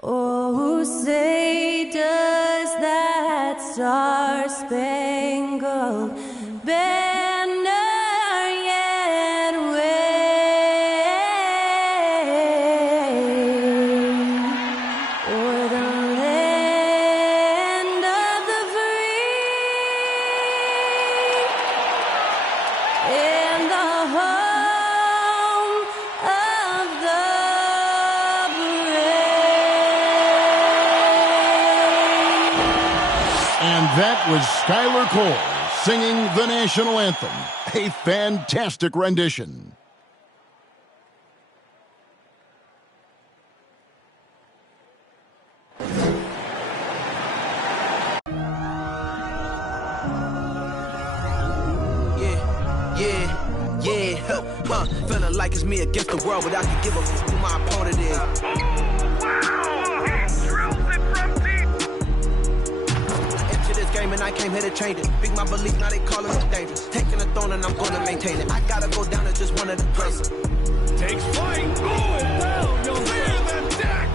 Oh, say does that star-spangled banner yet wave o'er the land of the free and the home of the That was Skylar Cole singing the national anthem. A fantastic rendition. Feeling like it's me against the world, but I can give a f who my opponent is. And I came here to change it. Big my belief, now they calling it dangerous. Taking the throne and I'm gonna maintain it. I gotta go down as just one of the greatest. Takes flight, going down, you'll clear the deck.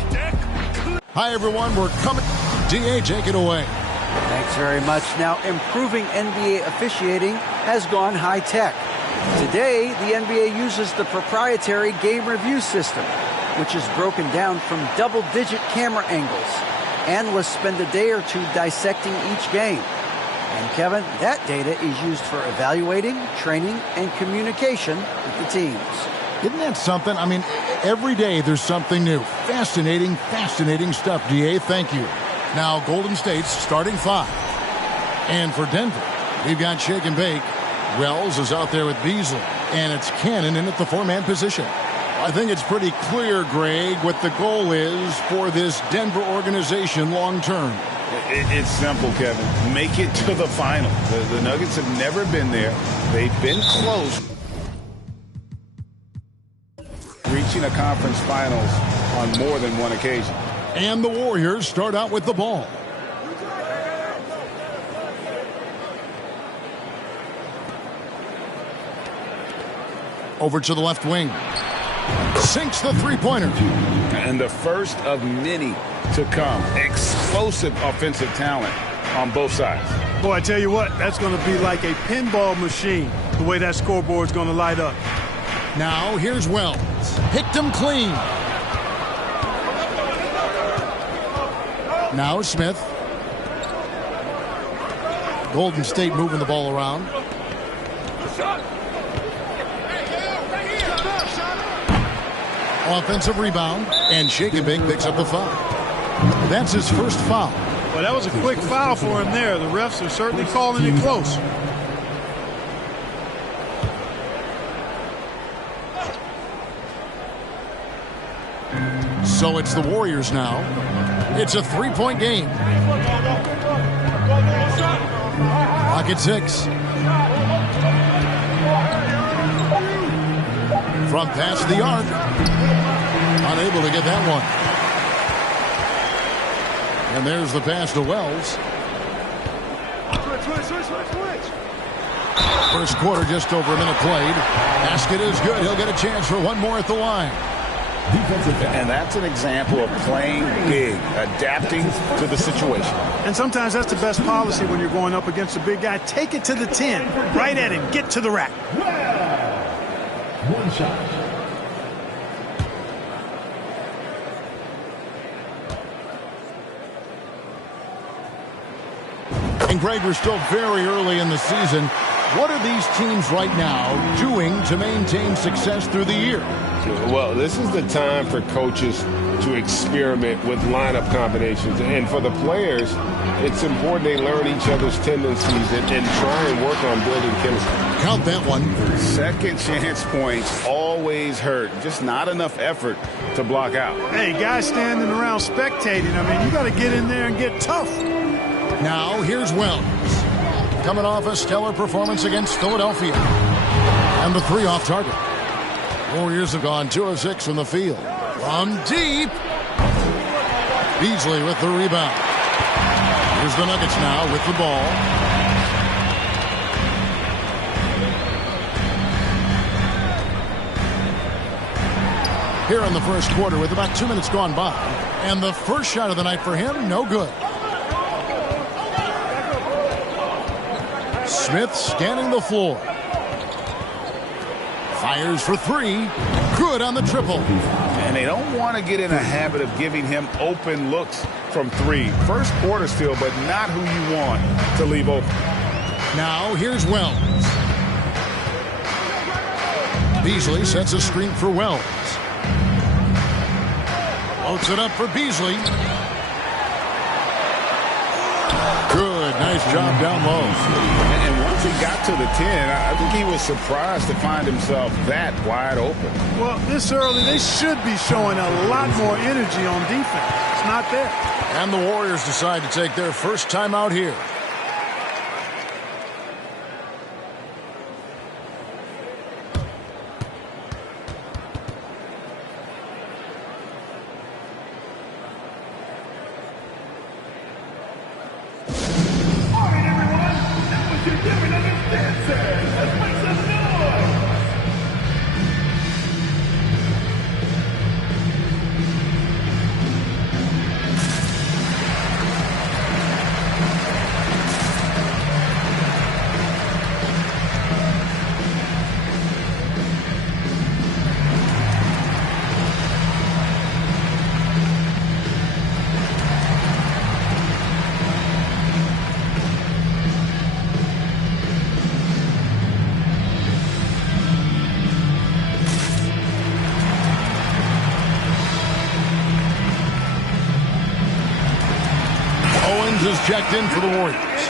Hi everyone, we're coming. DA, take it away. Thanks very much. Now, improving NBA officiating has gone high-tech. Today, the NBA uses the proprietary game review system, which is broken down from double-digit camera angles. Analysts spend a day or two dissecting each game. And Kevin, that data is used for evaluating, training, and communication with the teams. Isn't that something? I mean, every day there's something new. Fascinating, fascinating stuff, DA. Thank you. Now, Golden State's starting five. And for Denver, we've got Shake and Bake. Wells is out there with Beasley. And it's Cannon in at the four-man position. I think it's pretty clear, Greg, what the goal is for this Denver organization long term. It's simple, Kevin. Make it to the final. The Nuggets have never been there. They've been close. Reaching a conference finals on more than one occasion. And the Warriors start out with the ball. Over to the left wing. Sinks the three-pointer. And the first of many to come. Explosive offensive talent on both sides. Boy, I tell you what, that's going to be like a pinball machine, the way that scoreboard's going to light up. Now, here's Wells. Picked him clean. Now Smith. Golden State moving the ball around. Offensive rebound, and Shake and Bake picks up the foul. That's his first foul. Well, that was a quick foul for him there. The refs are certainly calling it close. So it's the Warriors now. It's a three-point game. Clock at 6. From past the arc. Unable to get that one. And there's the pass to Wells. First quarter, just over a minute played. Basket is good. He'll get a chance for one more at the line. And that's an example of playing big, adapting to the situation. And sometimes that's the best policy when you're going up against a big guy. Take it to the 10. Right at him. Get to the rack. One shot. And Greg, we're still very early in the season. What are these teams right now doing to maintain success through the year? Well, this is the time for coaches to experiment with lineup combinations. And for the players, it's important they learn each other's tendencies and try and work on building chemistry. Count that one. Second chance points always hurt. Just not enough effort to block out. Hey, guys standing around spectating. I mean, you got to get in there and get tough. Now, here's Wells. Coming off a stellar performance against Philadelphia. And the three off target. Warriors have gone 2 of 6 from the field. From deep. Beasley with the rebound. Here's the Nuggets now with the ball. here in the first quarter with about 2 minutes gone by. And the first shot of the night for him, no good. Smith scanning the floor. Fires for three. Good on the triple. And they don't want to get in a habit of giving him open looks from three. First quarter still, but not who you want to leave open. Now here's Wells. Beasley sets a screen for Wells. Floats it up for Beasley. Good, nice job down low. And once he got to the 10, I think he was surprised to find himself that wide open. Well, this early, they should be showing a lot more energy on defense. It's not there. And the Warriors decide to take their first time out here. Is checked in for the Warriors.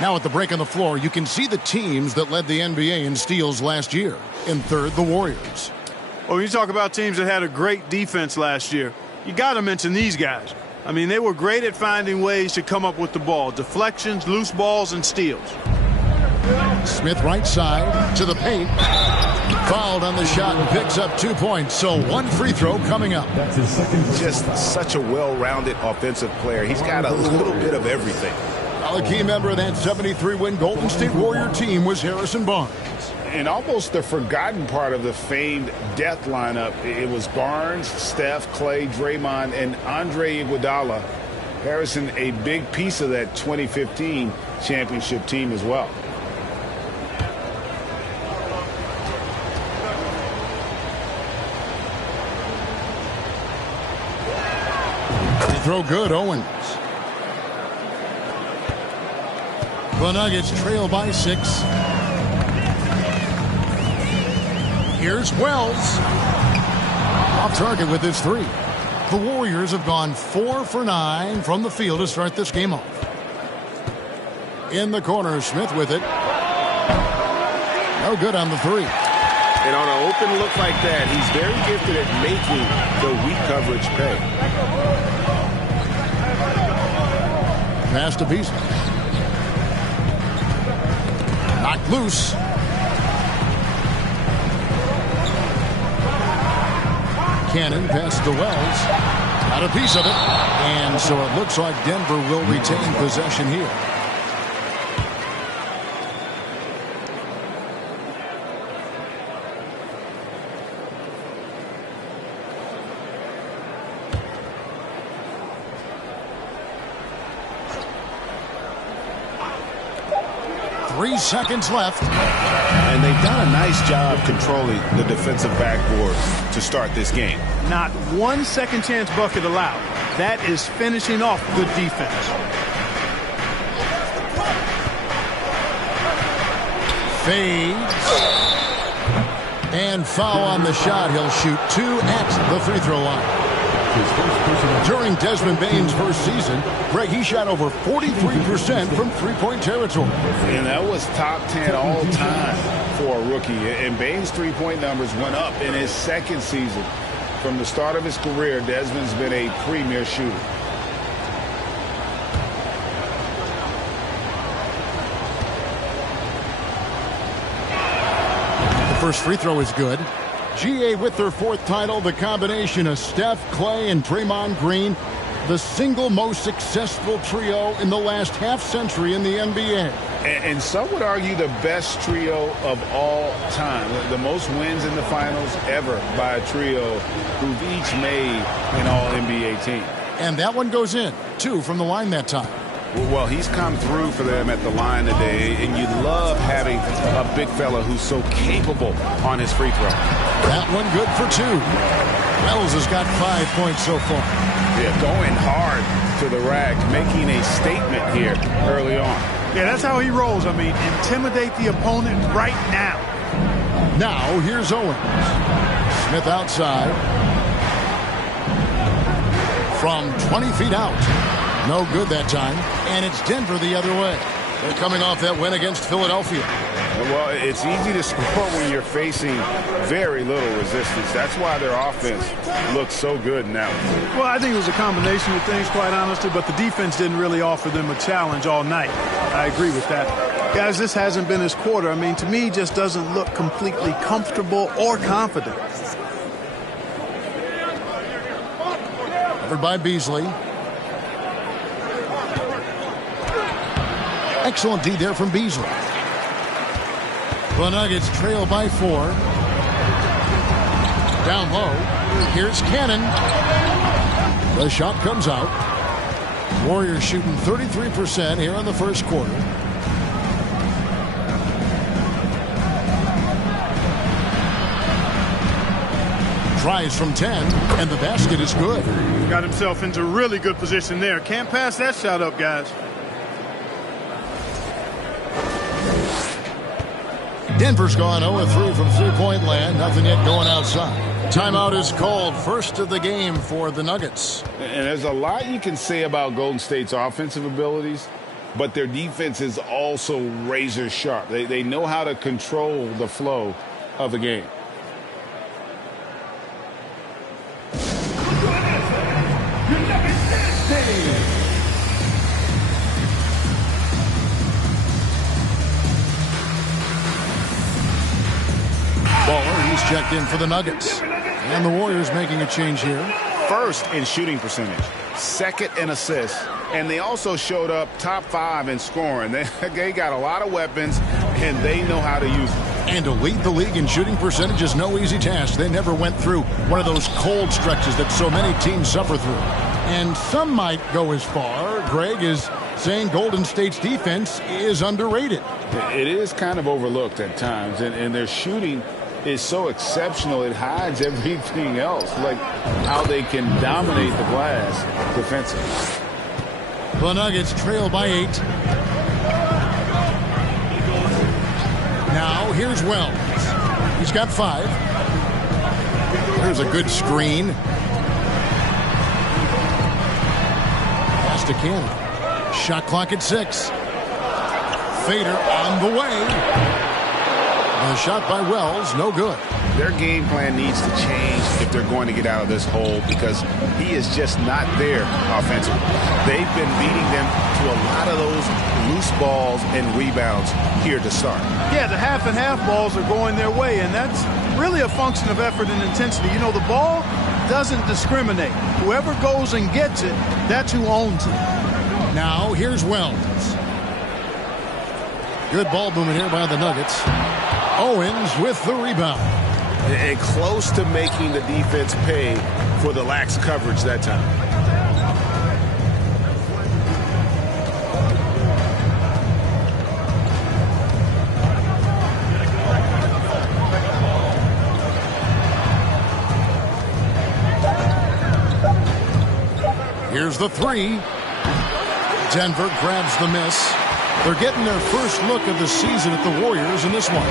Now at the break on the floor, you can see the teams that led the NBA in steals last year. In third, the Warriors. Well, when you talk about teams that had a great defense last year, you got to mention these guys. I mean, they were great at finding ways to come up with the ball. Deflections, loose balls, and steals. Smith right side to the paint. Fouled on the shot and picks up 2 points. So one free throw coming up. That's his second. Just such a well-rounded offensive player. He's got a little bit of everything. A key member of that 73-win Golden State Warrior team was Harrison Barnes. And almost the forgotten part of the famed death lineup, it was Barnes, Steph, Clay, Draymond, and Andre Iguodala. Harrison, a big piece of that 2015 championship team as well. Throw good, Owens. The Nuggets trail by 6. Here's Wells. Off target with his 3. The Warriors have gone 4 for 9 from the field to start this game off. In the corner, Smith with it. No good on the 3. And on an open look like that, he's very gifted at making the weak coverage pay. Pass to Beasley. Knocked loose. Cannon passes to Wells. Got a piece of it. And so it looks like Denver will retain possession here. Three seconds left. And they've done a nice job controlling the defensive backboard to start this game. Not one second chance bucket allowed. That is finishing off good defense. Fades. And foul on the shot. He'll shoot 2 at the free throw line. During Desmond Bane's first season, Greg, he shot over 43% from three-point territory. And that was top 10 all time for a rookie. And Bane's three-point numbers went up in his second season. From the start of his career, Desmond's been a premier shooter. The first free throw is good. GA with their 4th title, the combination of Steph, Clay, and Draymond Green, the single most successful trio in the last half-century in the NBA. And some would argue the best trio of all time. The most wins in the finals ever by a trio who've each made an All-NBA team. And that one goes in, 2 from the line that time. Well, he's come through for them at the line today, and you love having a big fella who's so capable on his free throw. That one good for 2. Wells has got 5 points so far. Yeah, going hard to the rack, making a statement here early on. Yeah, that's how he rolls. I mean, intimidate the opponent right now. Now, here's Owens. Smith outside. From 20 feet out. No good that time. And it's Denver the other way. They're coming off that win against Philadelphia. Well, it's easy to score when you're facing very little resistance. That's why their offense looks so good now. Well, I think it was a combination of things, quite honestly, but the defense didn't really offer them a challenge all night. I agree with that. Guys, this hasn't been his quarter. I mean, to me, just doesn't look completely comfortable or confident. Covered by Beasley. Excellent D there from Beasley. The Nuggets trail by 4. Down low. Here's Cannon. The shot comes out. Warriors shooting 33% here in the first quarter. Tries from 10, and the basket is good. Got himself into really good position there. Can't pass that shot up, guys. Denver's gone 0-3 from three-point land. Nothing yet going outside. Timeout is called. First of the game for the Nuggets. And there's a lot you can say about Golden State's offensive abilities, but their defense is also razor sharp. They know how to control the flow of the game. Baller, he's checked in for the Nuggets. And the Warriors making a change here. First in shooting percentage, second in assists, and they also showed up top 5 in scoring. They got a lot of weapons, and they know how to use them. And to lead the league in shooting percentage is no easy task. They never went through one of those cold stretches that so many teams suffer through. And some might go as far, Greg, is saying Golden State's defense is underrated. It is kind of overlooked at times, and their shooting is so exceptional it hides everything else, like how they can dominate the glass defensively. The Nuggets trail by 8. Now here's Wells. He's got 5. There's a good screen. Pass to Cannon. Shot clock at 6. Fader on the way. A shot by Wells, no good. Their game plan needs to change if they're going to get out of this hole, because he is just not there offensively. They've been beating them to a lot of those loose balls and rebounds here to start. Yeah, the half and half balls are going their way, and that's really a function of effort and intensity. You know, the ball doesn't discriminate. Whoever goes and gets it, that's who owns it. Now here's Wells. Good ball movement here by the Nuggets. Owens with the rebound. And close to making the defense pay for the lax coverage that time. Here's the three. Denver grabs the miss. They're getting their first look of the season at the Warriors in this one.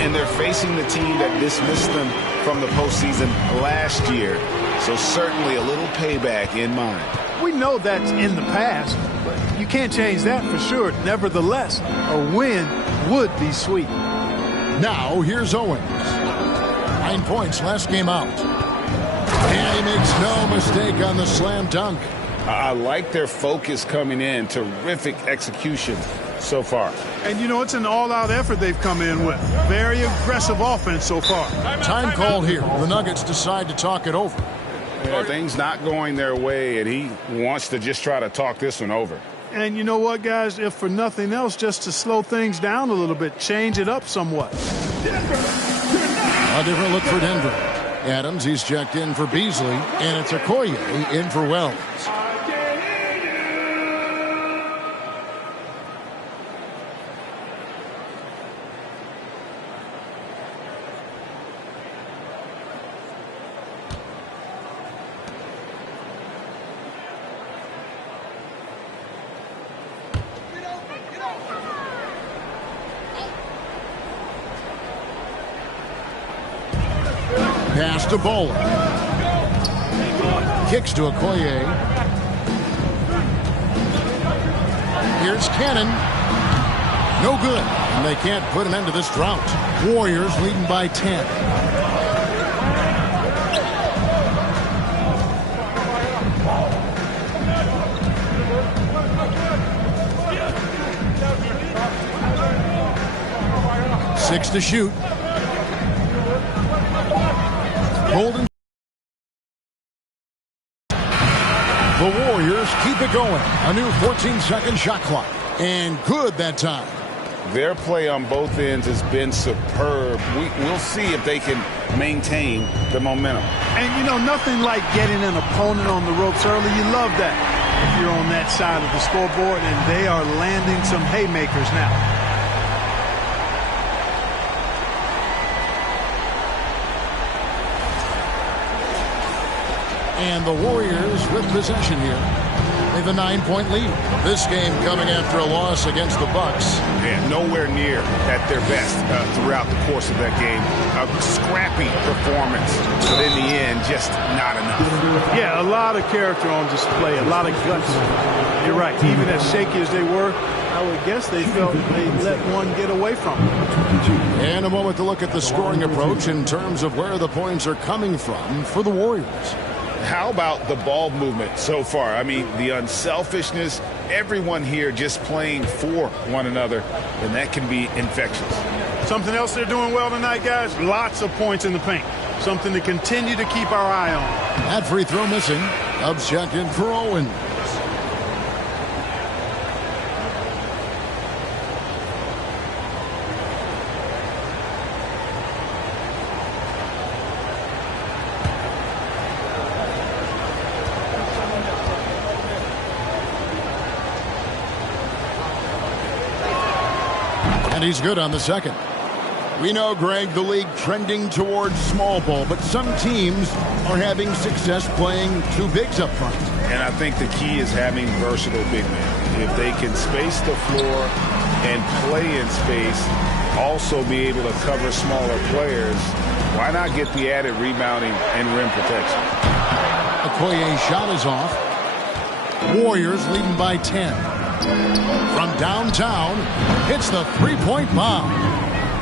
And they're facing the team that dismissed them from the postseason last year. So certainly a little payback in mind. We know that's in the past, but you can't change that for sure. Nevertheless, a win would be sweet. Now, here's Owens. 9 points last game out. And he makes no mistake on the slam dunk. I like their focus coming in. Terrific execution so far. And, you know, it's an all-out effort they've come in with. Very aggressive offense so far. Time called here. The Nuggets decide to talk it over. Yeah, things not going their way, and he wants to just try to talk this one over. And you know what, guys? If for nothing else, just to slow things down a little bit, change it up somewhat. A different look for Denver. Adams, he's checked in for Beasley, and it's Okoye in for Wells. Pass to Bowler. Kicks to Okoye. Here's Cannon. No good. And they can't put an end to this drought. Warriors leading by 10. Six to shoot. Golden. The Warriors keep it going. A new 14-second shot clock. And good that time. Their play on both ends has been superb. We'll see if they can maintain the momentum. And, you know, nothing like getting an opponent on the ropes early. You love that if you're on that side of the scoreboard, and they are landing some haymakers now. And the Warriors with possession here. They have a 9-point lead. This game coming after a loss against the Bucks. Yeah, nowhere near at their best throughout the course of that game. A scrappy performance, but in the end, just not enough. Yeah, a lot of character on display, a lot of guts. You're right. Even as shaky as they were, I would guess they felt they let one get away from them. And a moment to look at the scoring approach in terms of where the points are coming from for the Warriors. How about the ball movement so far? I mean, the unselfishness, everyone here just playing for one another, and that can be infectious. Something else they're doing well tonight, guys, lots of points in the paint. Something to continue to keep our eye on. That free throw missing. Dubs checked in for Owens. And he's good on the second. We know, Greg, the league trending towards small ball, but some teams are having success playing two bigs up front. And I think the key is having versatile big men. If they can space the floor and play in space, also be able to cover smaller players, why not get the added rebounding and rim protection? Okoye's shot is off. Warriors leading by 10. From downtown, hits the three-point bomb.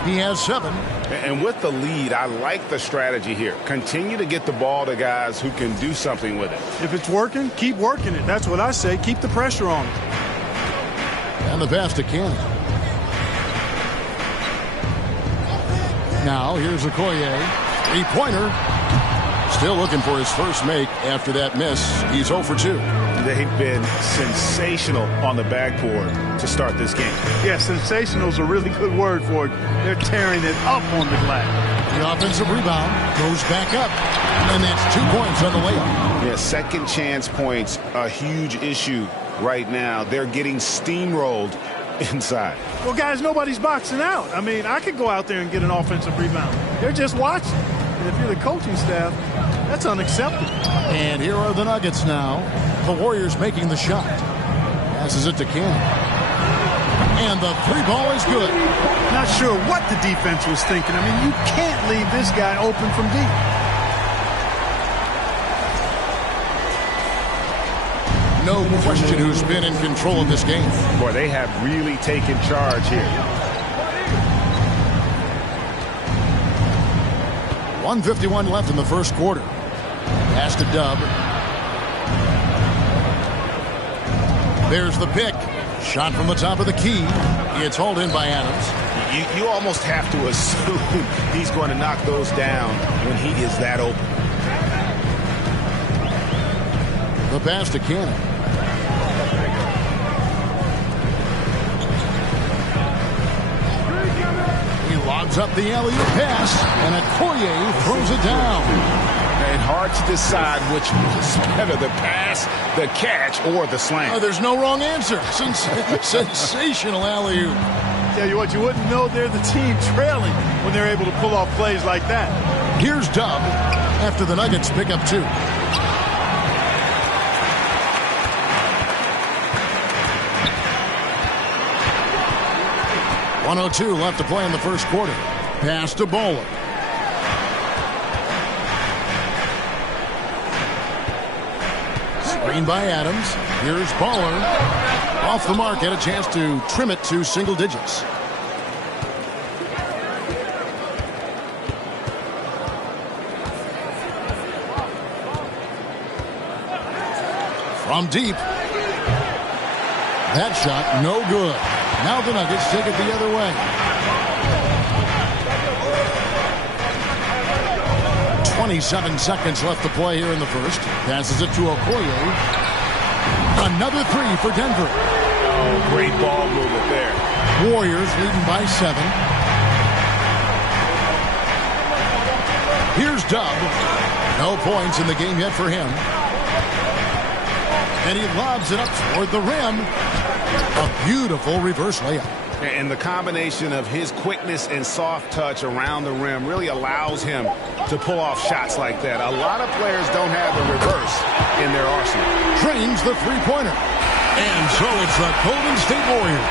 He has 7. And with the lead, I like the strategy here. Continue to get the ball to guys who can do something with it. If it's working, keep working it. That's what I say. Keep the pressure on it. And the pass to Cannon. Now, here's Okoye. Three-pointer. Still looking for his first make after that miss. He's 0 for 2. They've been sensational on the backboard to start this game. Yeah, sensational is a really good word for it. They're tearing it up on the glass. The offensive rebound goes back up. And that's 2 points on the layup. Yeah, second chance points, a huge issue right now. They're getting steamrolled inside. Well, guys, nobody's boxing out. I mean, I could go out there and get an offensive rebound. They're just watching. And if you're the coaching staff, that's unacceptable. And here are the Nuggets now. The Warriors making the shot. Passes it to Cannon. And the three ball is good. Not sure what the defense was thinking. I mean, you can't leave this guy open from deep. No question who's been in control of this game. Boy, they have really taken charge here. 1:51 left in the first quarter. Pass to Dub. There's the pick. Shot from the top of the key. It's hauled in by Adams. You almost have to assume he's going to knock those down when he is that open. The pass to Cannon. He lobs up the alley-oop pass, and Okoye throws it down. And hard to decide which was better, the pass, the catch, or the slam. Oh, there's no wrong answer. Sensational alley-oop. Tell you what, you wouldn't know they're the team trailing when they're able to pull off plays like that. Here's Dub after the Nuggets pick up 2. .102 left to play in the first quarter. Pass to Bowler. Screen by Adams. Here's Baller. Off the mark, had a chance to trim it to single digits. From deep. That shot, no good. Now the Nuggets take it the other way. 27 seconds left to play here in the first. Passes it to Okoye. Another three for Denver. Oh, great ball movement there. Warriors leading by 7. Here's Dub. No points in the game yet for him. And he lobs it up toward the rim. A beautiful reverse layup. And the combination of his quickness and soft touch around the rim really allows him to pull off shots like that. A lot of players don't have the reverse in their arsenal. Drains the three-pointer. And so it's the Golden State Warriors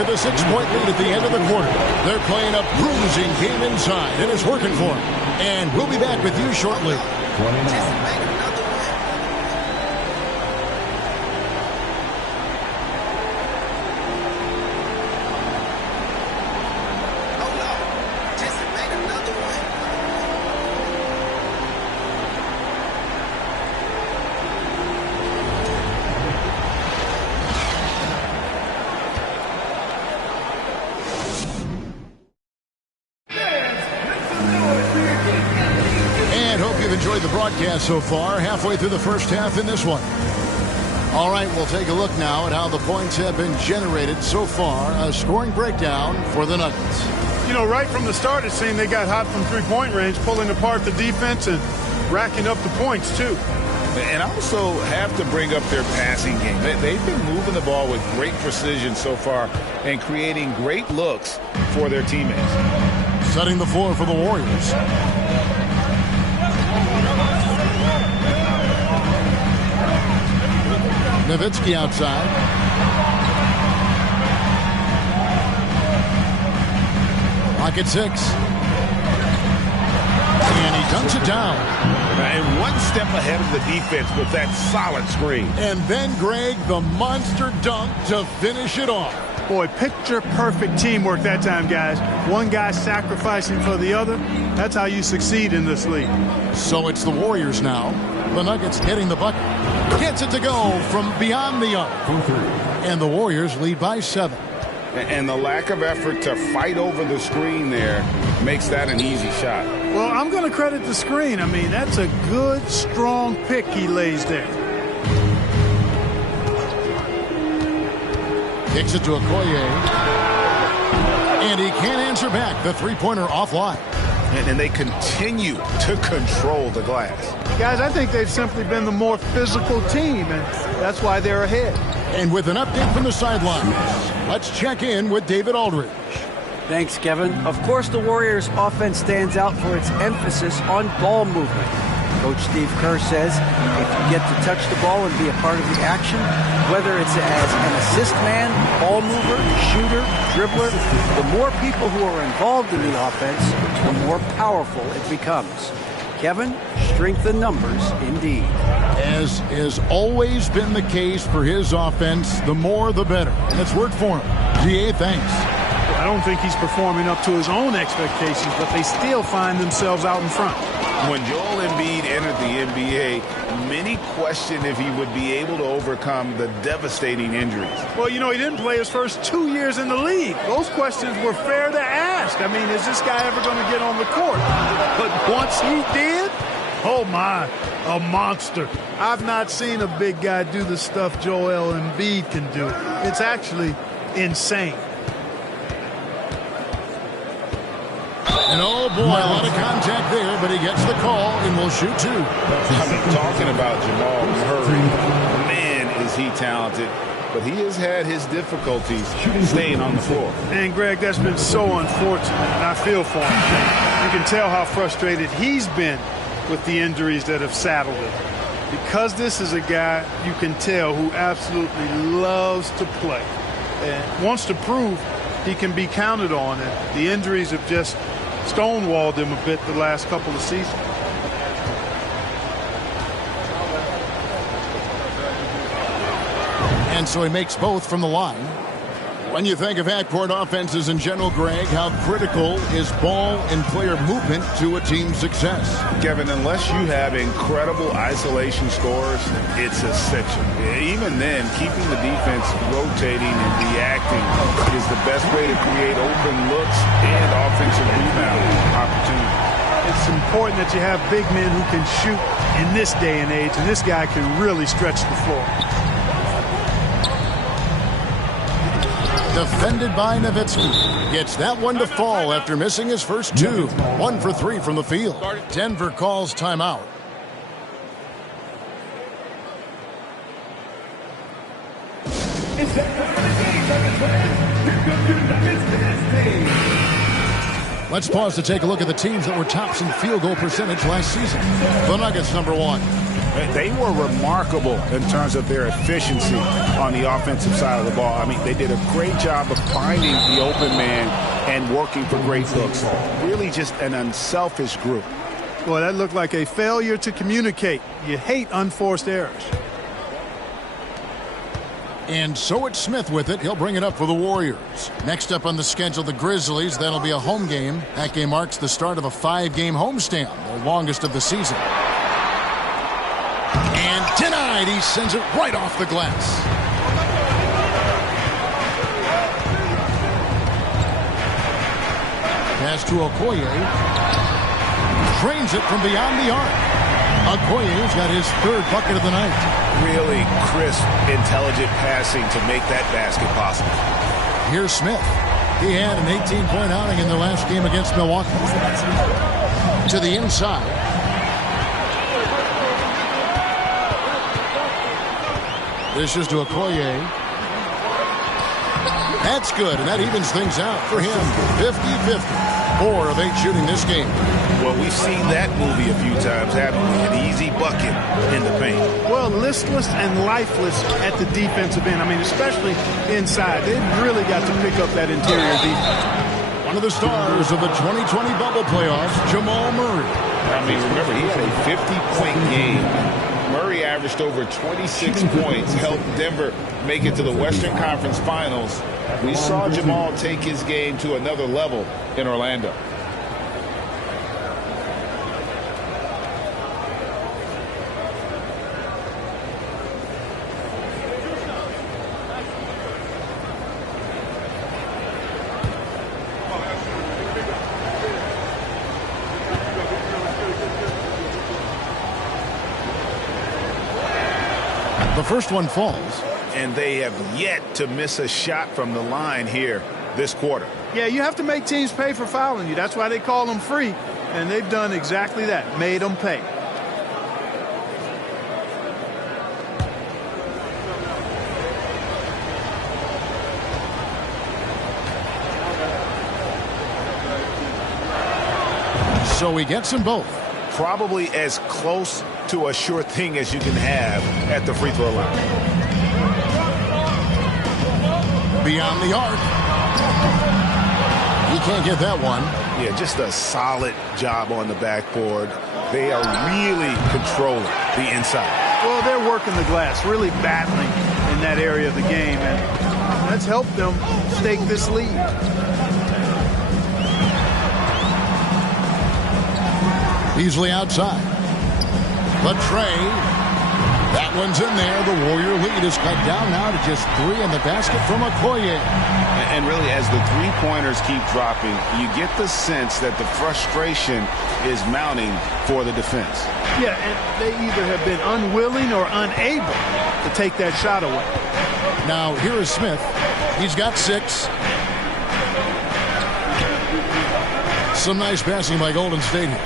with a 6-point lead at the end of the quarter. They're playing a bruising game inside, and it's working for them. And we'll be back with you shortly. So far, halfway through the first half in this one. All right, we'll take a look now at how the points have been generated so far. A scoring breakdown for the Nuggets. You know, right from the start, it seemed they got hot from three-point range, pulling apart the defense and racking up the points, too. And I also have to bring up their passing game. They've been moving the ball with great precision so far and creating great looks for their teammates. Setting the floor for the Warriors. Nowitzki outside. Lock at 6. And he dunks it down. And one step ahead of the defense with that solid screen. And then, Greg, the monster dunk to finish it off. Boy, picture-perfect teamwork that time, guys. One guy sacrificing for the other. That's how you succeed in this league. So it's the Warriors now. The Nuggets getting the bucket. Gets it to go from beyond the arc. And the Warriors lead by 7. And the lack of effort to fight over the screen there makes that an easy shot. Well, I'm going to credit the screen. I mean, that's a good, strong pick he lays there. Kicks it to Okoye. And he can't answer back. The three-pointer offline. And they continue to control the glass. Guys, I think they've simply been the more physical team, and that's why they're ahead. And with an update from the sidelines, let's check in with David Aldridge. Thanks, Kevin. Of course, the Warriors' offense stands out for its emphasis on ball movement. Coach Steve Kerr says if you get to touch the ball and be a part of the action, whether it's as an assist man, ball mover, shooter, dribbler, the more people who are involved in the offense, the more powerful it becomes. Kevin, strength in numbers indeed. As has always been the case for his offense, the more the better. And it's worked for him. GA, thanks. I don't think he's performing up to his own expectations, but they still find themselves out in front. When Joel Embiid entered the NBA, many questioned if he would be able to overcome the devastating injuries. Well, you know, he didn't play his first 2 years in the league. Those questions were fair to ask. I mean, is this guy ever going to get on the court? But once he did, oh my, a monster. I've not seen a big guy do the stuff Joel Embiid can do. It's actually insane. And oh boy, a lot of contact there, but he gets the call and will shoot two. I mean, talking about Jamal Murray, man, is he talented. But he has had his difficulties staying on the floor. And, Greg, that's been so unfortunate, and I feel for him. You can tell how frustrated he's been with the injuries that have saddled him. Because this is a guy you can tell who absolutely loves to play and wants to prove he can be counted on, and the injuries have just stonewalled him a bit the last couple of seasons. And so he makes both from the line. When you think of half-court offenses in general, Greg, how critical is ball and player movement to a team's success? Kevin, unless you have incredible isolation scores, it's essential. Even then, keeping the defense rotating and reacting is the best way to create open looks and offensive rebound opportunities. It's important that you have big men who can shoot in this day and age, and this guy can really stretch the floor. Defended by Nowitzki. Gets that one to fall after missing his first two. 1 for 3 from the field. Denver calls timeout. Let's pause to take a look at the teams that were tops in field goal percentage last season. The Nuggets, number 1. They were remarkable in terms of their efficiency on the offensive side of the ball. I mean, they did a great job of finding the open man and working for great looks. Really just an unselfish group. Boy, that looked like a failure to communicate. You hate unforced errors. And so it's Smith with it. He'll bring it up for the Warriors. Next up on the schedule, the Grizzlies. That'll be a home game. That game marks the start of a 5-game homestand, the longest of the season. And denied. He sends it right off the glass. Pass to Okoye. Trains it from beyond the arc. Okoye's got his 3rd bucket of the night. Really crisp, intelligent passing to make that basket possible. Here's Smith. He had an 18-point outing in their last game against Milwaukee. To the inside. This is to Okoye. That's good, and that evens things out for him. 50-50. 4 of 8 shooting this game. Well, we've seen that movie a few times, haven't we? An easy bucket in the paint. Well, listless and lifeless at the defensive end. I mean, especially inside. They've really got to pick up that interior defense. One of the stars of the 2020 bubble playoffs, Jamal Murray. I mean, remember, he had a 50-point game. Murray averaged over 26 points, helped Denver make it to the Western Conference Finals. We saw Jamal take his game to another level in Orlando. The first one falls. And they have yet to miss a shot from the line here this quarter. Yeah, you have to make teams pay for fouling you. That's why they call them free. And they've done exactly that, made them pay. So he gets them both. probably as close to a sure thing as you can have at the free throw line. Beyond the arc. He can't get that one. Yeah, just a solid job on the backboard. They are really controlling the inside. Well, they're working the glass, really battling in that area of the game, and that's helped them stake this lead. Beasley outside. Latrey. That one's in there. The Warrior lead is cut down now to just 3 in the basket from Okoye. And really, as the three-pointers keep dropping, you get the sense that the frustration is mounting for the defense. Yeah, and they either have been unwilling or unable to take that shot away. Now, here is Smith. He's got 6. Some nice passing by Golden State here.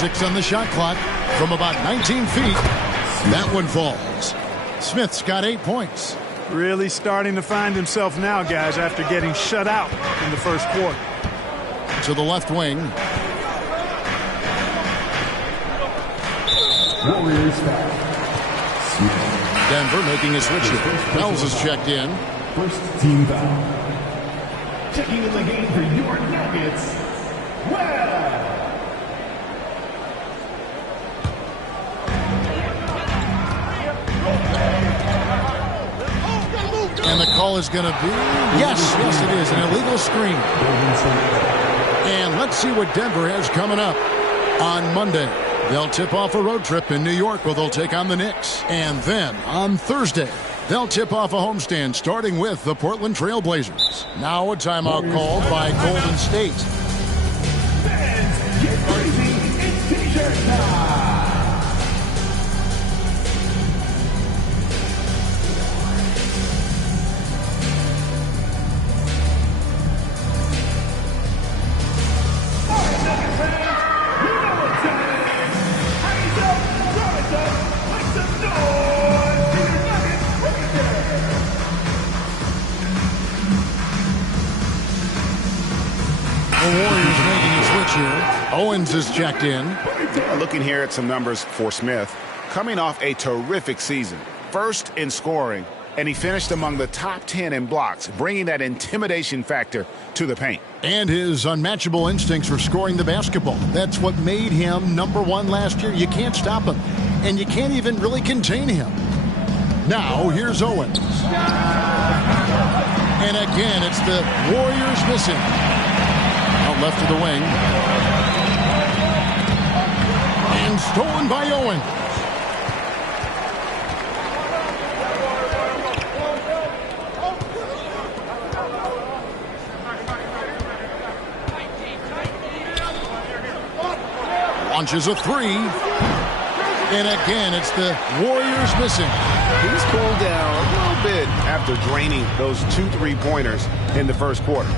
6 on the shot clock from about 19 feet. That one falls. Smith's got 8 points. Really starting to find himself now, guys, after getting shut out in the first quarter. To the left wing. Warriors foul. Denver making a switch here. Bells is checked in. First team foul. Checking in the game for your Nuggets. Well. And the call is going to be, yes, it is, an illegal screen. And let's see what Denver has coming up on Monday. They'll tip off a road trip in New York where they'll take on the Knicks. And then on Thursday, they'll tip off a homestand starting with the Portland Trail Blazers. Now a timeout called by Golden State. Fans, get crazy. It's t-shirt time. Owens is checked in. Looking here at some numbers for Smith. Coming off a terrific season. First in scoring, and he finished among the top 10 in blocks, bringing that intimidation factor to the paint. And his unmatchable instincts for scoring the basketball. That's what made him #1 last year. You can't stop him, and you can't even really contain him. Now, here's Owens. And again, it's the Warriors missing. Out left of the wing. And stolen by Owens. Launches a 3. And again, it's the Warriors missing. He's cooled down a little bit after draining those 2 3-pointers in the first quarter.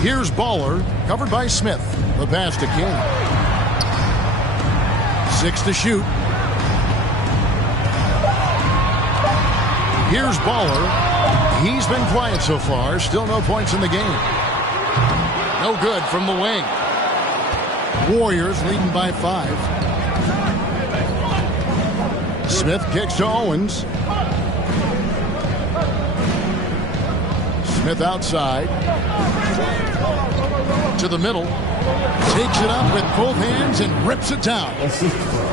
Here's Baller, covered by Smith. The pass to King. 6 to shoot. Here's Baller. He's been quiet so far. Still no points in the game. No good from the wing. Warriors leading by 5. Smith kicks to Owens. Smith outside. To the middle. Takes it up with both hands and rips it down.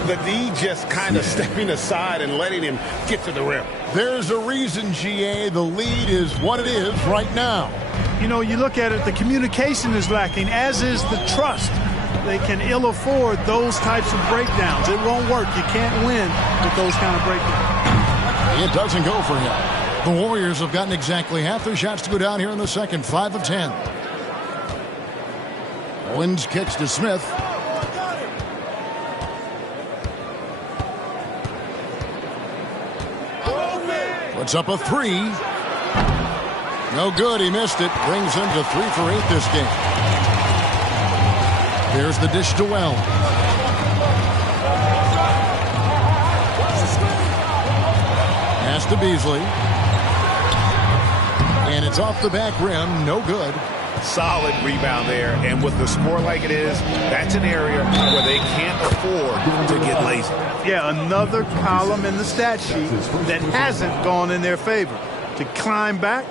The D just kind of stepping aside and letting him get to the rim. There's a reason, GA, the lead is what it is right now. You know, you look at it, the communication is lacking, as is the trust. They can ill afford those types of breakdowns. It won't work. You can't win with those kind of breakdowns. It doesn't go for him. The Warriors have gotten exactly half their shots to go down here in the second, 5 of 10. Owens kicks to Smith. Puts up a 3. No good. He missed it. Brings him to 3 for 8 this game. Here's the dish to Wells. Pass to Beasley. And it's off the back rim. No good. Solid rebound there. And with the score like it is, that's an area where they can't afford to get lazy. Yeah, another column in the stat sheet that hasn't gone in their favor. To climb back,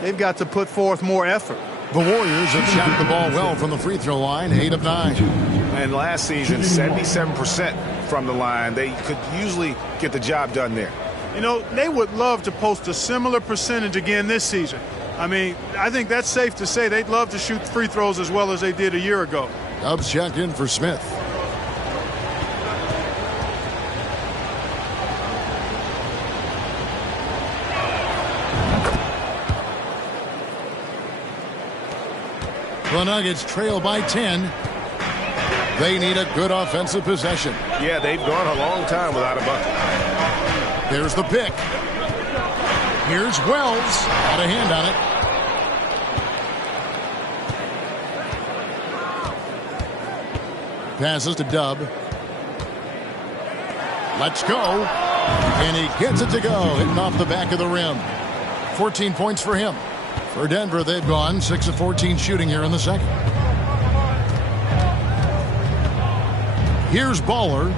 they've got to put forth more effort. The Warriors have shot the ball well from the free throw line, 8 of 9. And last season, 77% from the line. They could usually get the job done there. You know, they would love to post a similar percentage again this season. I mean, I think that's safe to say they'd love to shoot free throws as well as they did a year ago. Dubs checked in for Smith. The Nuggets trail by 10. They need a good offensive possession. Yeah, they've gone a long time without a bucket. There's the pick. Here's Wells. Got a hand on it. Passes to Dub. Let's go. And he gets it to go. Hitting off the back of the rim. 14 points for him. For Denver, they've gone 6 of 14 shooting here in the second. Here's Baller.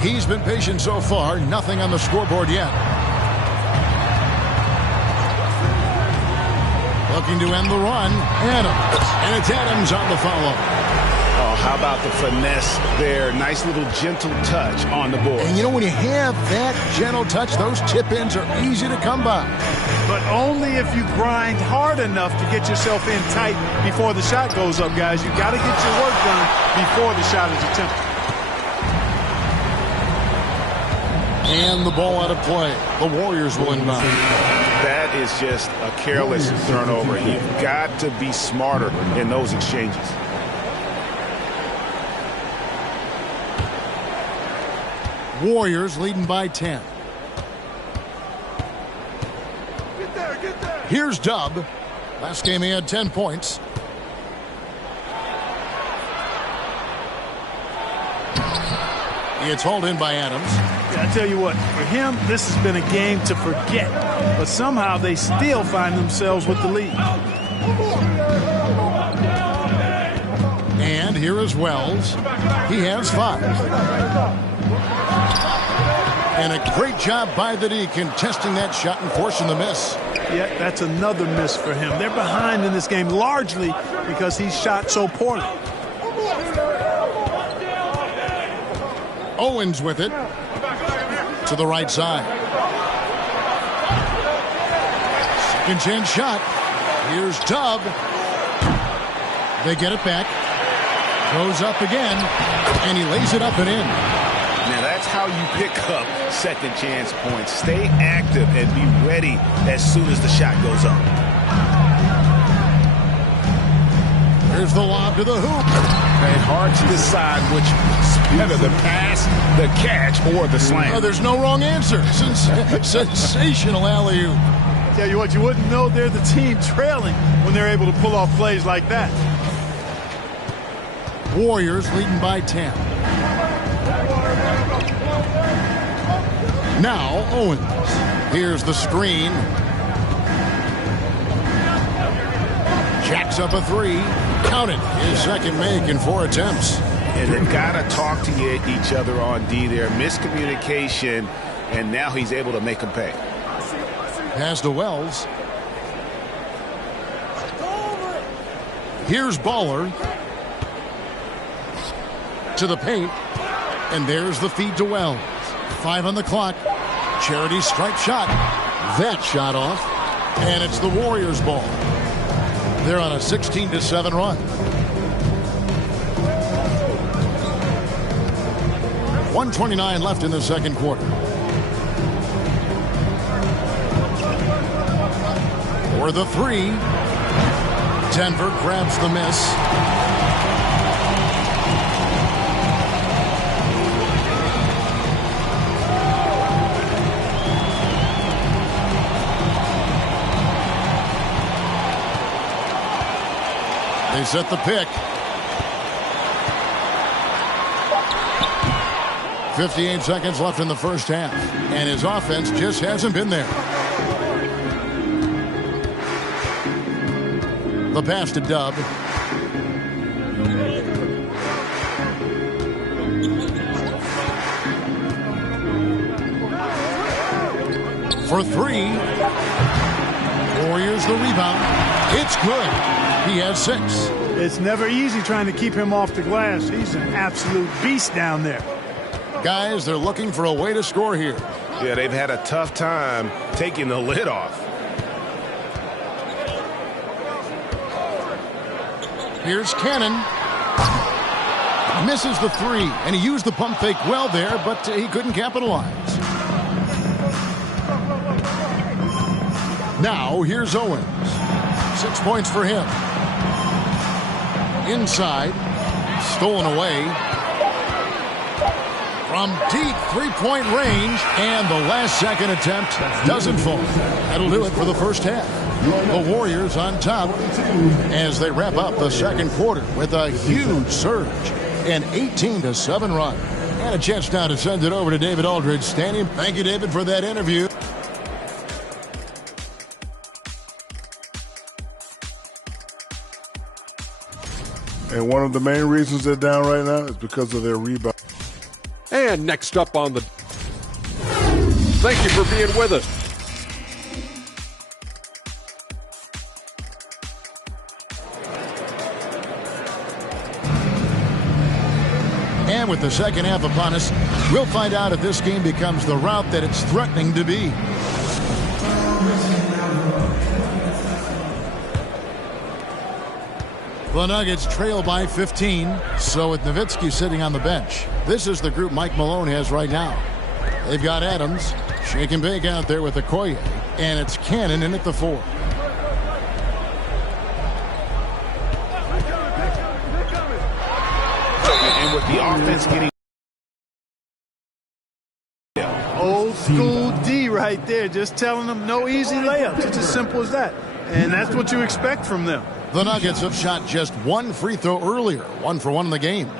He's been patient so far. Nothing on the scoreboard yet. Looking to end the run. Adams. And it's Adams on the follow. Oh, how about the finesse there? Nice little gentle touch on the board. And you know, when you have that gentle touch, those tip-ins are easy to come by. But only if you grind hard enough to get yourself in tight before the shot goes up, guys. You got to get your work done before the shot is attempted. And the ball out of play. The Warriors will inbound. That is just a careless turnover. You've got to be smarter in those exchanges. Warriors leading by 10. Here's Dub. Last game he had 10 points. It's hauled in by Adams. I tell you what, for him, this has been a game to forget. But somehow they still find themselves with the lead. And here is Wells. He has 5. And a great job by the D contesting that shot and forcing the miss. Yeah, that's another miss for him. They're behind in this game largely because he shot so poorly. Owens with it to the right side. Second chance shot. Here's Dub. They get it back. Goes up again, and he lays it up and in. Now that's how you pick up second chance points. Stay active and be ready as soon as the shot goes up. Here's the lob to the hoop. And hard to decide which is better, the pass, the catch, or the slam. Oh, there's no wrong answer. Sensational alley-oop. Tell you what, you wouldn't know they're the team trailing when they're able to pull off plays like that. Warriors leading by 10. Now Owens. Here's the screen. Jacks up a 3. Count it. His second make in 4 attempts. And they've got to talk to each other on D there. Miscommunication, and now he's able to make them pay. Pass to Wells. Here's Baller. To the paint. And there's the feed to Wells. 5 on the clock. Charity stripe shot. That shot off. And it's the Warriors' ball. They're on a 16-7 run. 1:29 left in the second quarter. For the 3. Denver grabs the miss. They set the pick. 58 seconds left in the first half. And his offense just hasn't been there. The pass to Dub. For three. Warriors the rebound. It's good. He has 6. It's never easy trying to keep him off the glass. He's an absolute beast down there. Guys, they're looking for a way to score here. Yeah, they've had a tough time taking the lid off. Here's Cannon. Misses the 3, and he used the pump fake well there, but he couldn't capitalize. Now, here's Owens. 6 points for him. Inside. Stolen away. From deep three-point range, and the last second attempt doesn't fall. That'll do it for the first half. The Warriors on top as they wrap up the second quarter with a huge surge. An 18-7 run. And a chance now to send it over to David Aldridge. Standing. Thank you, David, for that interview. And one of the main reasons they're down right now is because of their rebound. And next up on the... Thank you for being with us. And with the second half upon us, we'll find out if this game becomes the route that it's threatening to be. The Nuggets trail by 15, so with Nowitzki sitting on the bench. This is the group Mike Malone has right now. They've got Adams, shake and bake out there with Okoye, and it's Cannon in at the 4. And with the offense getting... Old school D right there, just telling them no easy layups. It's as simple as that. And that's what you expect from them. The Nuggets have shot just 1 free throw earlier, 1 for 1 in the game.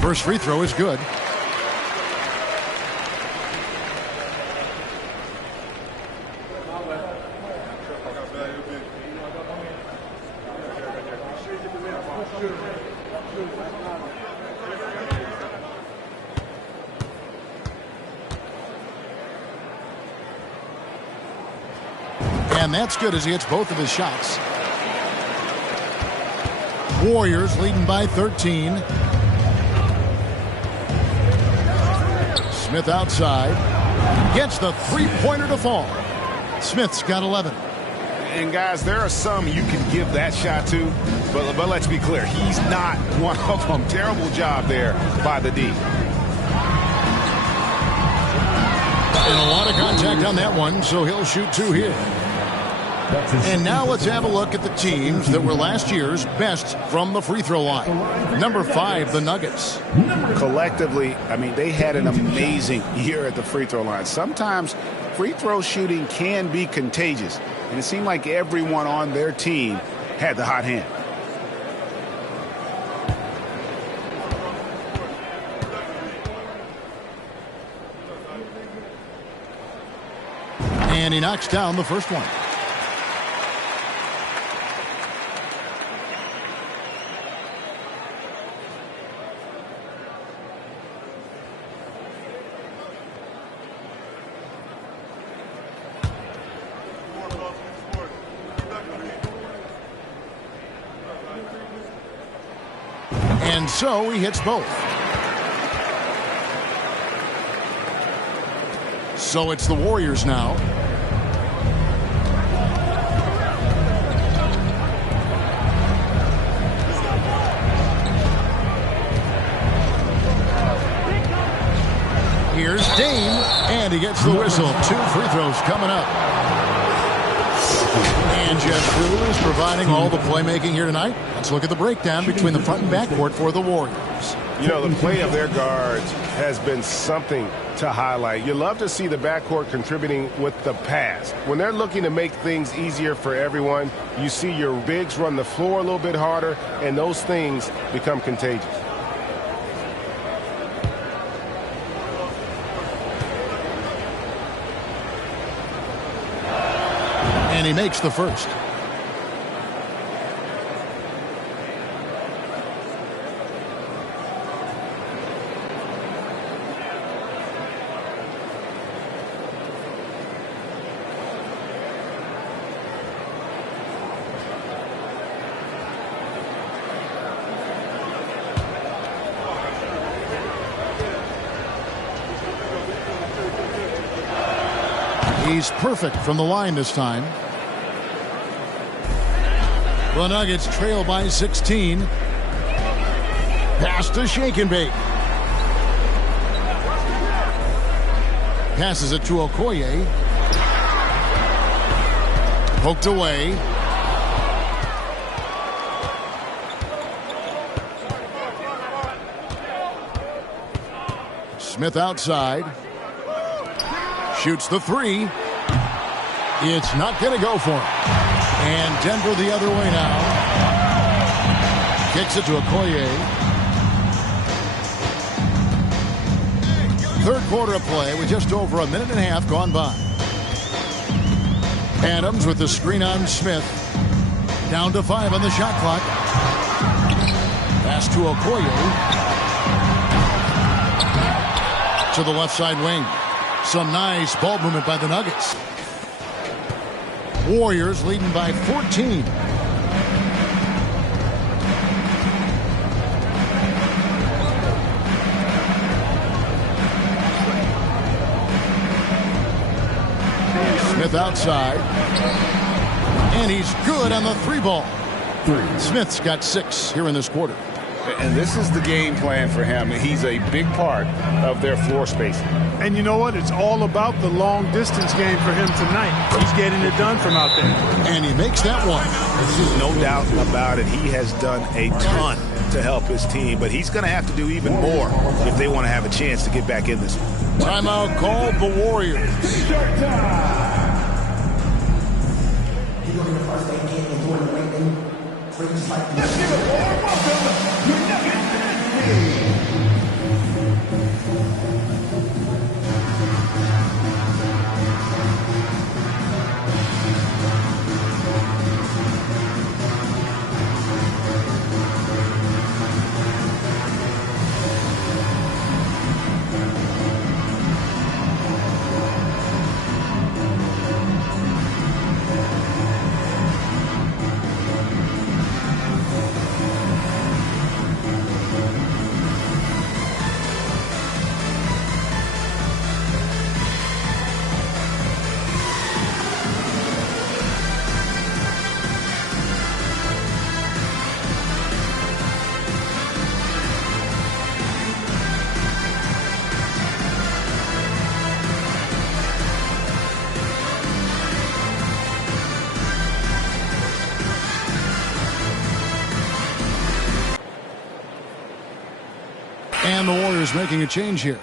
First free throw is good. And that's good as he hits both of his shots. Warriors leading by 13. Smith outside. Gets the three-pointer to fall. Smith's got 11. And guys, there are some you can give that shot to, but let's be clear, he's not one of them. Terrible job there by the D. And a lot of contact on that one, so he'll shoot 2 here. And now let's have a look at the teams that were last year's best from the free throw line. Number 5, the Nuggets. Collectively, I mean, they had an amazing year at the free throw line. Sometimes free throw shooting can be contagious, and it seemed like everyone on their team had the hot hand. And he knocks down the first one. And so he hits both. So it's the Warriors now. Here's Dame, and he gets the whistle. 2 free throws coming up. And Jeff Crew is providing all the playmaking here tonight. Let's look at the breakdown between the front and back court for the Warriors. You know, the play of their guards has been something to highlight. You love to see the backcourt contributing with the pass. When they're looking to make things easier for everyone, you see your bigs run the floor a little bit harder, and those things become contagious. And he makes the first. He's perfect from the line this time. The Nuggets trail by 16. Pass to Shake and Bake. Passes it to Okoye. Poked away. Smith outside. Shoots the three. It's not going to go for him. And Denver the other way now. Kicks it to Okoye. Third quarter of play with just over a minute and a half gone by. Adams with the screen on Smith. Down to 5 on the shot clock. Pass to Okoye. To the left side wing. Some nice ball movement by the Nuggets. Warriors leading by 14. Smith outside. And he's good on the three ball. Smith's got 6 here in this quarter. And this is the game plan for him. He's a big part of their floor spacing. And you know what? It's all about the long distance game for him tonight. He's getting it done from out there. And he makes that one. There's no doubt about it. He has done a ton to help his team, but he's going to have to do even more if they want to have a chance to get back in this one. Timeout called the Warriors. Let's give a warm welcome, your Nuggets. And the Warriors making a change here.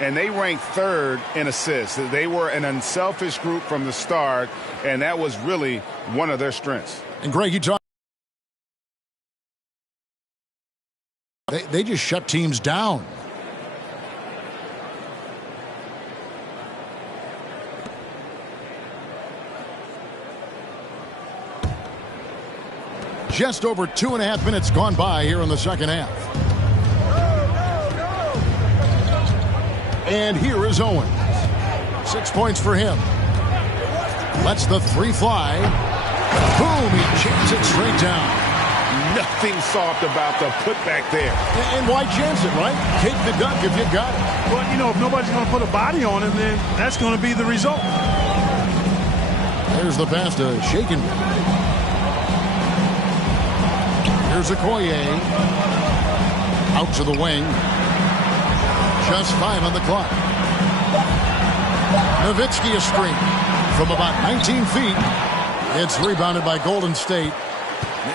And they ranked 3rd in assists. They were an unselfish group from the start, and that was really one of their strengths. And Greg, you talk. They just shut teams down. Just over 2.5 minutes gone by here in the second half. And here is Owens. 6 points for him. Lets the three fly. Boom, he jams it straight down. Nothing soft about the putback there. And why chance it, right? Take the dunk if you got it. Well, you know, if nobody's going to put a body on him, then that's going to be the result. There's the pass to Shaken. Here's Okoye. Out to the wing. Just 5 on the clock. Nowitzki a screen from about 19 feet. It's rebounded by Golden State.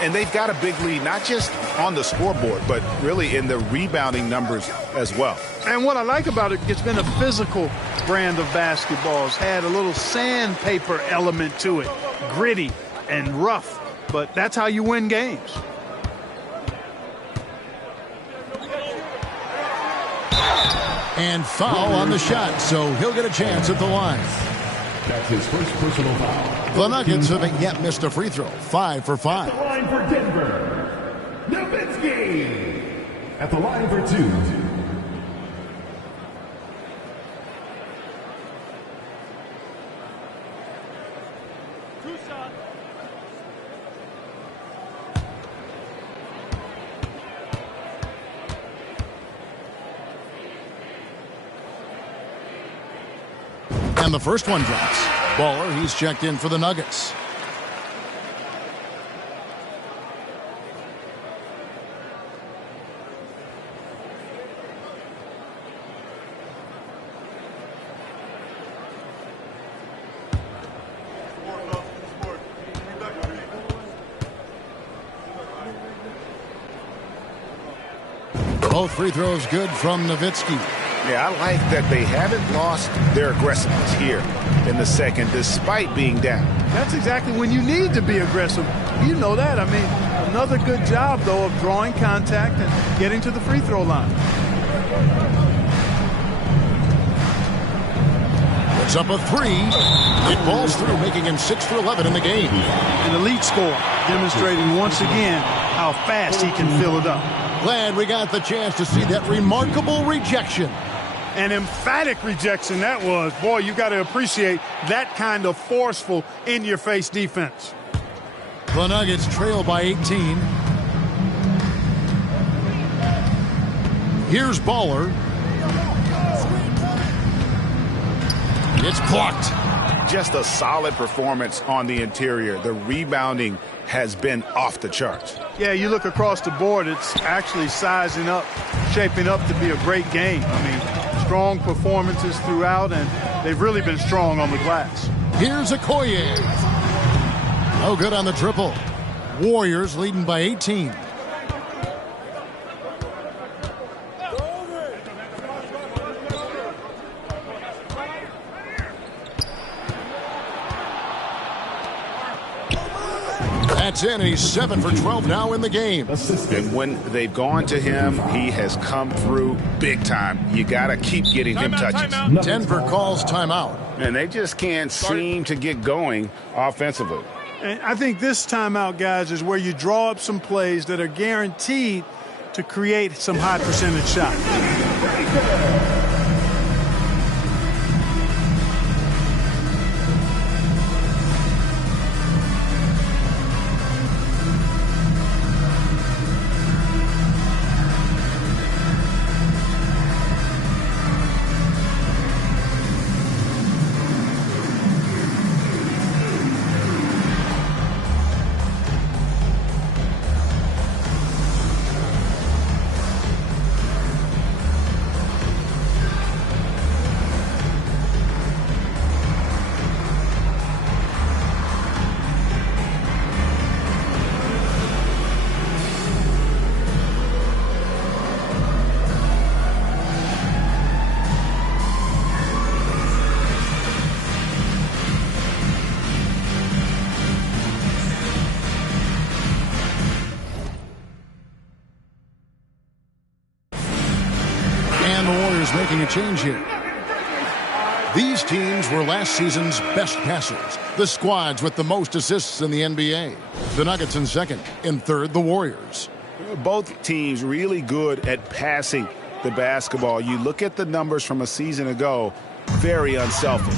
And they've got a big lead, not just on the scoreboard, but really in the rebounding numbers as well. And what I like about it, it's been a physical brand of basketball. It's had a little sandpaper element to it, gritty and rough, but that's how you win games. And foul on the shot, so he'll get a chance at the line. That's his first personal foul. The Nuggets haven't yet missed a free throw. 5 for 5. At the line for Denver, Nowitzki. At the line for 2. And the first one drops. Baller, he's checked in for the Nuggets. Both free throws good from Nowitzki. Yeah, I like that they haven't lost their aggressiveness here in the second, despite being down. That's exactly when you need to be aggressive. You know that. I mean, another good job, though, of drawing contact and getting to the free throw line. Puts up a 3. It falls through, making him 6 for 11 in the game. An elite score, demonstrating once again how fast he can fill it up. Glad we got the chance to see that remarkable rejection. An emphatic rejection that was. Boy, you got to appreciate that kind of forceful, in-your-face defense. The Nuggets trail by 18. Here's Baller. It's blocked. Just a solid performance on the interior. The rebounding has been off the charts. Yeah, you look across the board, it's actually sizing up, shaping up to be a great game. I mean, strong performances throughout, and they've really been strong on the glass. Here's Okoye. No good on the triple. Warriors leading by 18. That's in. He's 7 for 12 now in the game. And when they've gone to him, he has come through big time. You got to keep getting him touches. Denver calls timeout. And they just can't seem to get going offensively. And I think this timeout, guys, is where you draw up some plays that are guaranteed to create some high percentage shots. Making a change here. These teams were last season's best passers. The squads with the most assists in the NBA. The Nuggets in second. In third, the Warriors. Both teams really good at passing the basketball. You look at the numbers from a season ago, very unselfish.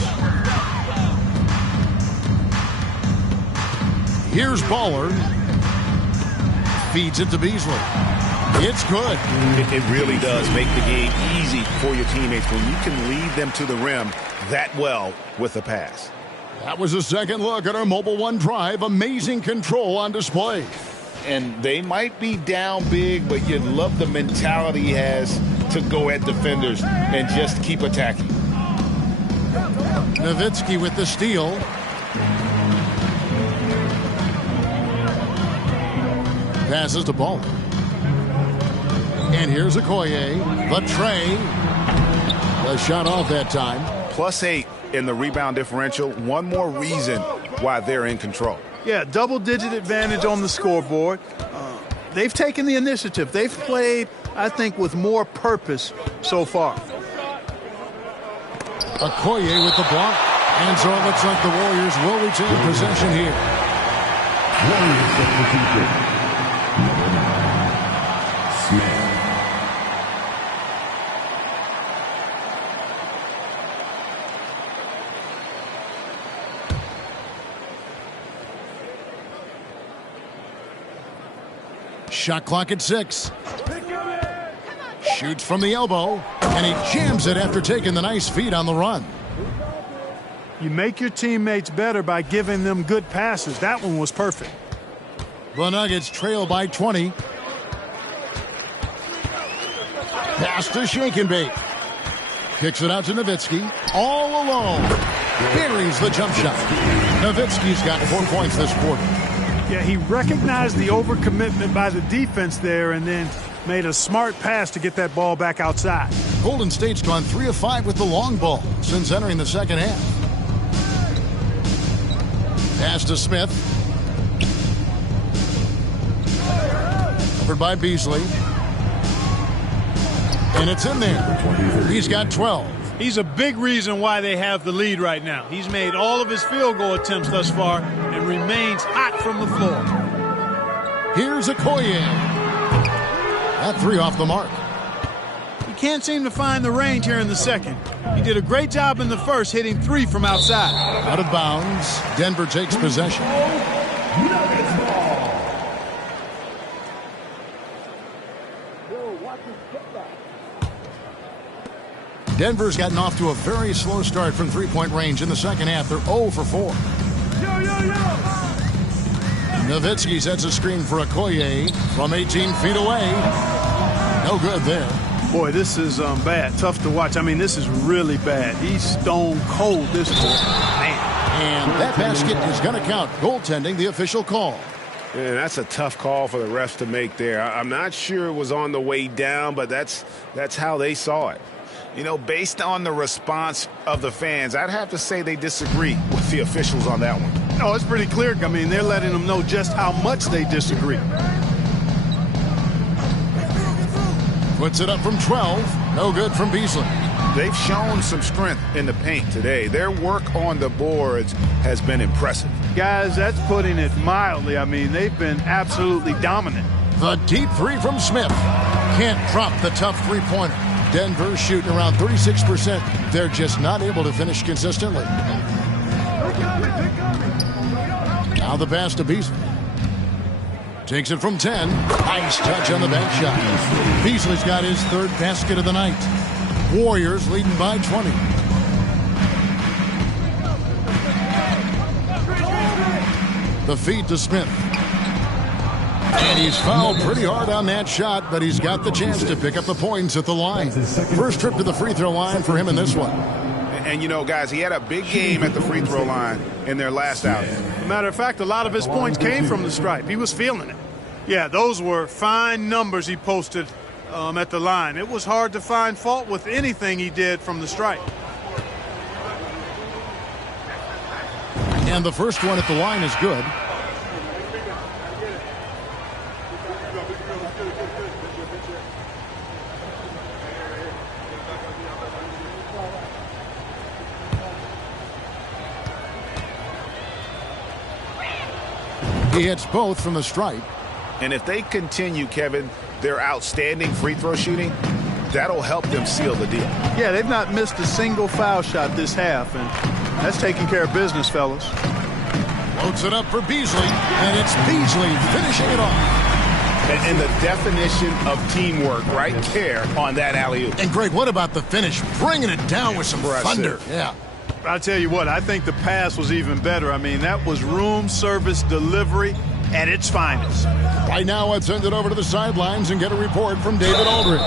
Here's Baller. Feeds it to Beasley. It's good. It really does make the game easy for your teammates when you can lead them to the rim that well with a pass. That was a second look at our Mobile One drive. Amazing control on display. And they might be down big, but you love the mentality he has to go at defenders and just keep attacking. Nowitzki with the steal. Passes to Ball. And here's Okoye. The tray. The shot off that time. +8 in the rebound differential. One more reason why they're in control. Yeah, double-digit advantage on the scoreboard. They've taken the initiative. They've played, I think, with more purpose so far. Okoye with the block. And so it looks like the Warriors will retain possession here. Warriors substitution. Number 9, Smith. Shot clock at 6. Shoots from the elbow, and he jams it after taking the nice feed on the run. You make your teammates better by giving them good passes. That one was perfect. The Nuggets trail by 20. Pass to Shake and Bake. Kicks it out to Nowitzki. All alone. Buries the jump shot. Nowitzki's got 4 points this quarter. Yeah, he recognized the overcommitment by the defense there and then made a smart pass to get that ball back outside. Golden State's gone 3 of 5 with the long ball since entering the second half. Pass to Smith. Covered by Beasley. And it's in there. He's got 12. He's a big reason why they have the lead right now. He's made all of his field goal attempts thus far and remains hot from the floor. Here's Okoye. That 3 off the mark. He can't seem to find the range here in the second. He did a great job in the first, hitting 3 from outside. Out of bounds. Denver takes possession. Denver's gotten off to a very slow start from three-point range in the second half. They're 0 for 4. Nowitzki sets a screen for Okoye from 18 feet away. No good there. Boy, this is bad. Tough to watch. I mean, this is really bad. He's stone cold this quarter. Man. And that basket is going to count. Goaltending, the official call. And that's a tough call for the refs to make there. I'm not sure it was on the way down, but that's how they saw it. You know, based on the response of the fans, I'd have to say they disagree with the officials on that one. No, it's pretty clear. I mean, they're letting them know just how much they disagree. Puts it up from 12. No good from Beasley. They've shown some strength in the paint today. Their work on the boards has been impressive. Guys, that's putting it mildly. I mean, they've been absolutely dominant. The deep 3 from Smith. Can't drop the tough three-pointer. Denver shooting around 36%. They're just not able to finish consistently. Now the pass to Beasley. Takes it from 10. Nice touch on the back shot. Beasley's got his 3rd basket of the night. Warriors leading by 20. The feed to Smith. And he's fouled pretty hard on that shot, but he's got the chance to pick up the points at the line. First trip to the free throw line for him in this one. And you know, guys, he had a big game at the free throw line in their last outing. Matter of fact, a lot of his points came from the stripe. He was feeling it. Yeah, those were fine numbers he posted at the line. It was hard to find fault with anything he did from the stripe. And the first one at the line is good. He hits both from the stripe. And if they continue, Kevin, their outstanding free throw shooting, that'll help them seal the deal. Yeah, they've not missed a single foul shot this half, and that's taking care of business, fellas. Loads it up for Beasley, and it's Beasley finishing it off. And the definition of teamwork right there on that alley-oop. And Greg, what about the finish? Bringing it down with some thunder. Yeah. I'll tell you what, I think the pass was even better. I mean, that was room service delivery at its finest. Right now, let's send it over to the sidelines and get a report from David Aldridge.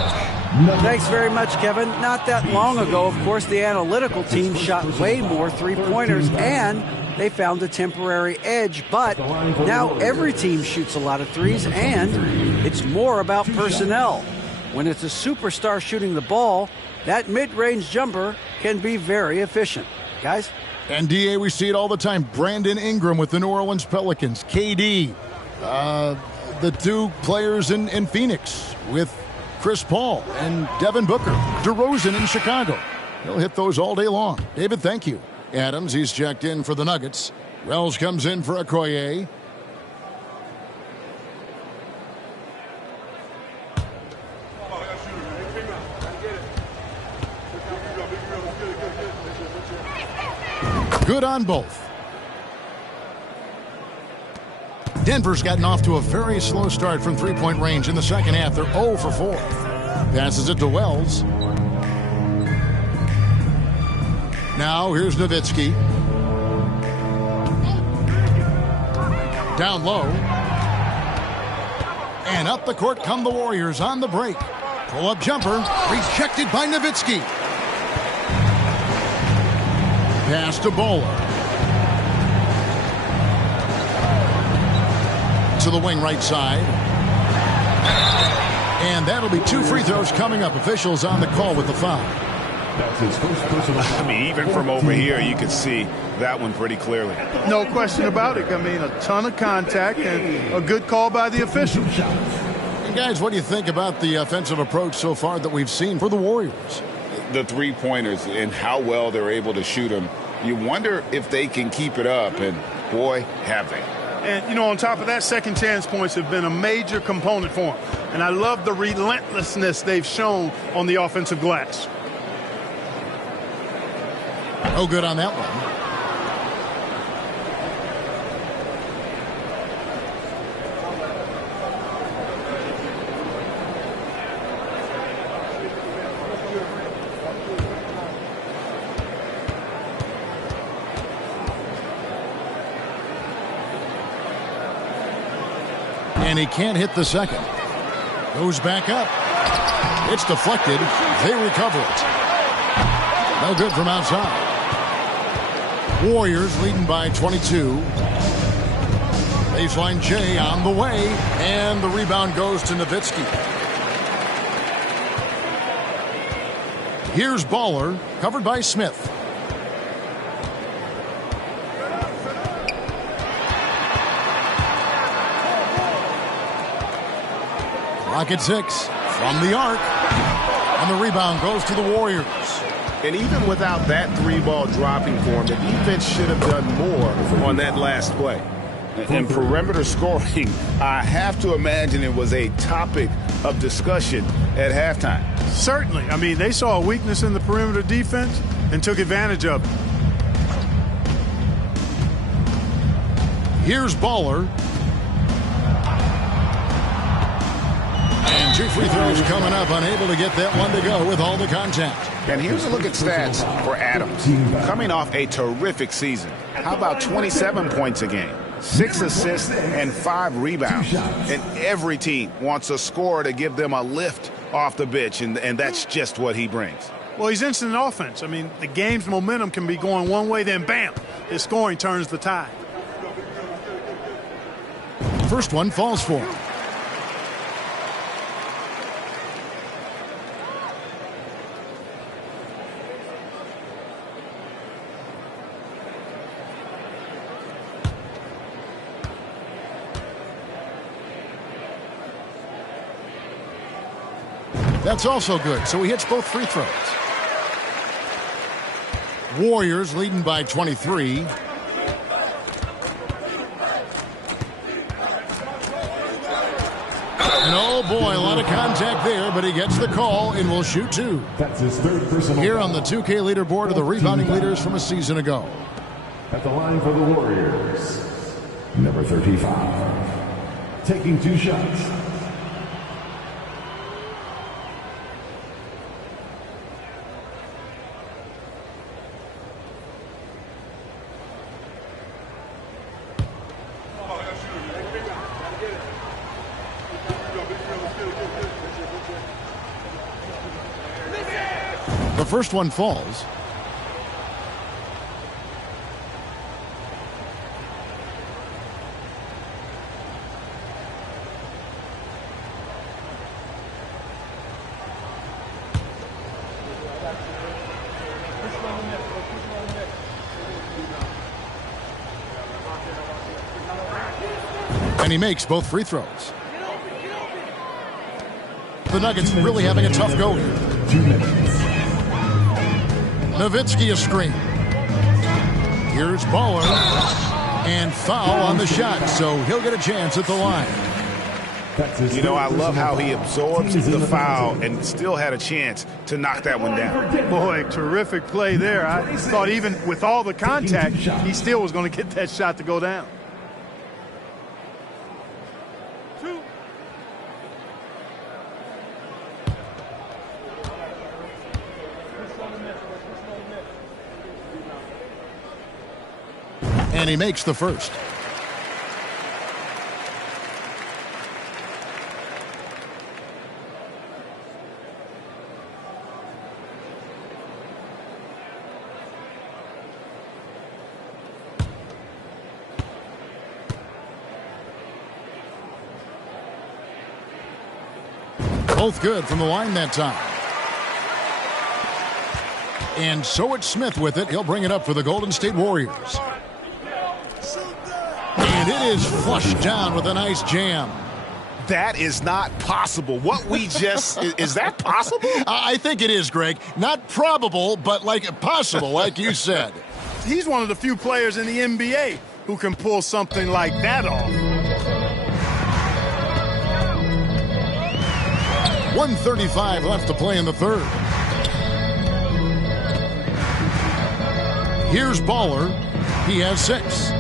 Thanks very much, Kevin. Not that long ago, of course, the analytical team shot way more three-pointers, and they found a temporary edge, but now every team shoots a lot of threes, and it's more about personnel. When it's a superstar shooting the ball, that mid-range jumper can be very efficient. Guys? And DA, we see it all the time. Brandon Ingram with the New Orleans Pelicans. KD, the two players in Phoenix with Chris Paul and Devin Booker. DeRozan in Chicago. He'll hit those all day long. David, thank you. Adams, he's checked in for the Nuggets. Wells comes in for Okoye. Good on both. Denver's gotten off to a very slow start from three-point range in the second half. They're 0 for 4. Passes it to Wells. Now here's Nowitzki. Down low. And up the court come the Warriors on the break. Pull-up jumper. Rejected by Nowitzki. Pass to Bowler. To the wing right side. And that'll be 2 free throws coming up. Officials on the call with the foul. That's his first personal foul. I mean, even from over here, you could see that one pretty clearly. No question about it. I mean, a ton of contact and a good call by the official. And guys, what do you think about the offensive approach so far that we've seen for the Warriors? The three-pointers and how well they're able to shoot them. You wonder if they can keep it up, and boy, have they. And, you know, on top of that, second chance points have been a major component for them. And I love the relentlessness they've shown on the offensive glass. No good on that one. And he can't hit the second. Goes back up. It's deflected. They recover it. No good from outside. Warriors leading by 22. Baseline J on the way. And the rebound goes to Nowitzki. Here's Baller, covered by Smith. Clock at 6 from the arc. And the rebound goes to the Warriors. And even without that three-ball dropping for him, the defense should have done more on that last play. And perimeter scoring, I have to imagine it was a topic of discussion at halftime. Certainly. I mean, they saw a weakness in the perimeter defense and took advantage of it. Here's Baller. And 2 free throws coming up, unable to get that one to go with all the contact. And here's a look at stats for Adams. Coming off a terrific season. How about 27 points a game, 6 assists, and 5 rebounds? And every team wants a scorer to give them a lift off the bench, and that's just what he brings. Well, he's instant offense. I mean, the game's momentum can be going one way, then bam, his scoring turns the tide. First one falls for him. That's also good, so he hits both free throws. Warriors leading by 23. And oh boy, a lot of contact there, but he gets the call and will shoot 2. That's his third personal. Here on the 2K leaderboard are the rebounding leaders from a season ago. At the line for the Warriors, number 35, taking 2 shots. The first one falls. And he makes both free throws. The Nuggets really having a tough go here. Nowitzki a screen. Here's Baller. And foul on the shot, so he'll get a chance at the line. You know, I love how he absorbs the foul and still had a chance to knock that one down. Boy, terrific play there. I thought even with all the contact, he still was going to get that shot to go down. And he makes the first. Both good from the line that time. And so it's Smith with it. He'll bring it up for the Golden State Warriors. And it is flushed down with a nice jam. That is not possible. What we just... is that possible? I think it is, Greg. Not probable, but like possible, like you said. He's one of the few players in the NBA who can pull something like that off. 1:35 left to play in the third. Here's Baller. He has 6.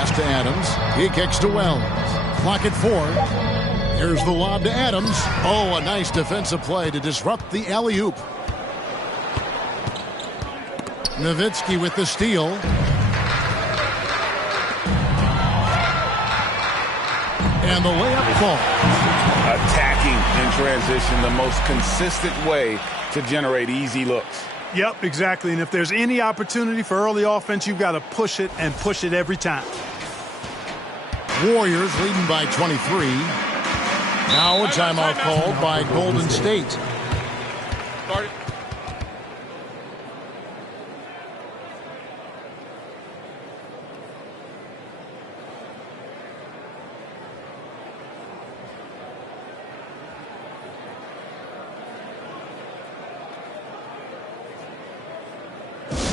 Pass to Adams. He kicks to Wells. Clock at 4. Here's the lob to Adams. Oh, a nice defensive play to disrupt the alley-oop. Nowitzki with the steal. And the layup falls. Attacking in transition, the most consistent way to generate easy looks. Yep, exactly. And if there's any opportunity for early offense, you've got to push it and push it every time. Warriors leading by 23. Now a timeout called by Golden State. Started.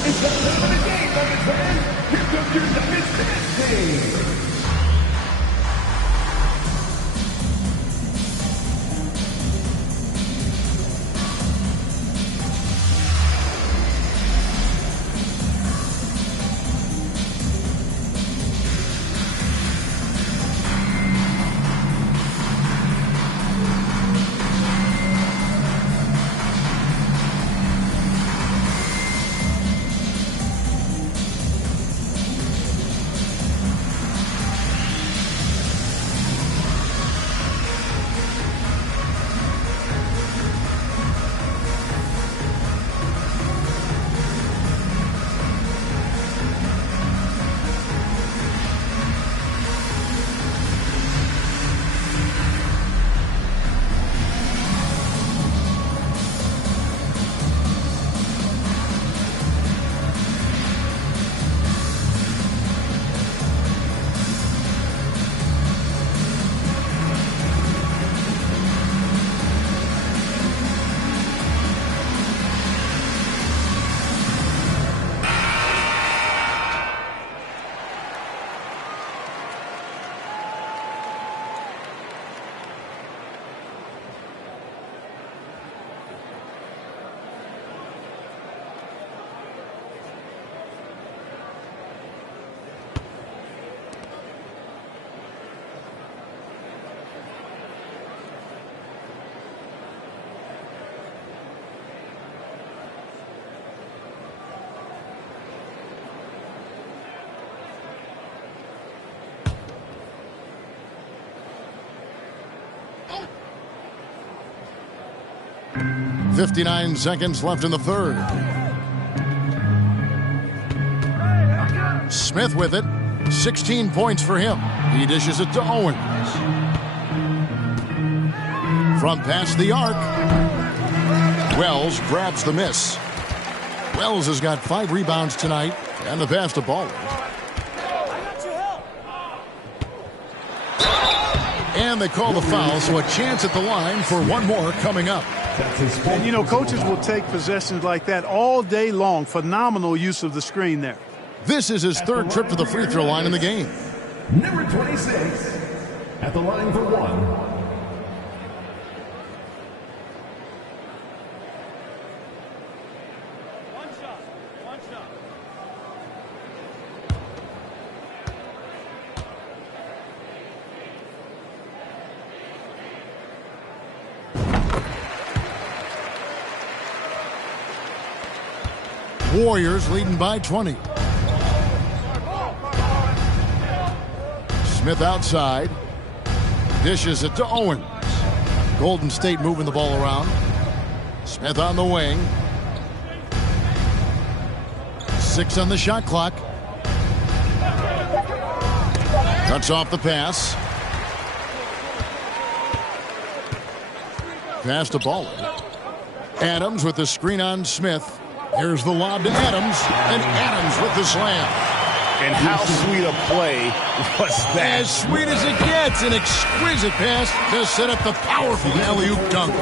It's the time of the game, Nuggets fans. Here comes your Nuggets dancing. .59 seconds left in the third. Smith with it. 16 points for him. He dishes it to Owens. From past the arc. Wells grabs the miss. Wells has got 5 rebounds tonight, and the pass to Baller. And they call the foul, so a chance at the line for one more coming up. And, you know, coaches will take possessions like that all day long. Phenomenal use of the screen there. This is his 3rd trip to the free throw line in the game. Number 26 at the line for one. Warriors leading by 20. Smith outside. Dishes it to Owens. Golden State moving the ball around. Smith on the wing. 6 on the shot clock. Cuts off the pass. Pass to Baller. Adams with the screen on Smith. Here's the lob to Adams, and Adams with the slam. And how sweet a play was that? As sweet as it gets, an exquisite pass to set up the powerful alley-oop dunk.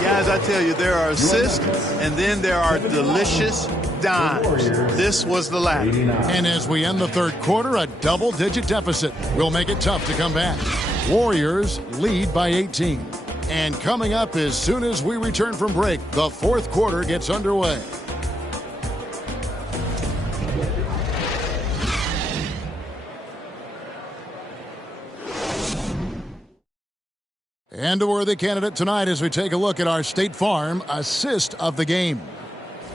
Guys, I tell you, there are assists, and then there are delicious dimes. This was the latter. And as we end the 3rd quarter, a double-digit deficit will make it tough to come back. Warriors lead by 18. And coming up as soon as we return from break, the 4th quarter gets underway. And a worthy candidate tonight as we take a look at our State Farm assist of the game.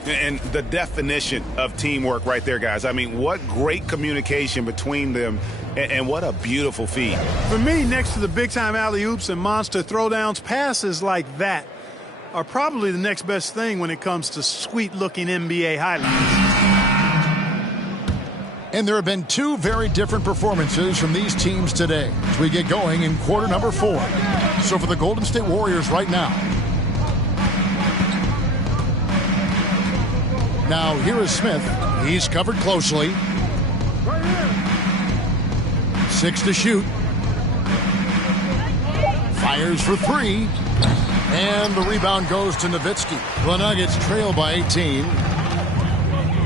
And the definition of teamwork right there, guys. I mean, what great communication between them, and what a beautiful feed. For me, next to the big-time alley-oops and monster throwdowns, passes like that are probably the next best thing when it comes to sweet-looking NBA highlights. And there have been 2 very different performances from these teams today as we get going in quarter number 4. So for the Golden State Warriors right now. Now here is Smith. He's covered closely. 6 to shoot. Fires for 3. And the rebound goes to Nowitzki. The Nuggets trail by 18.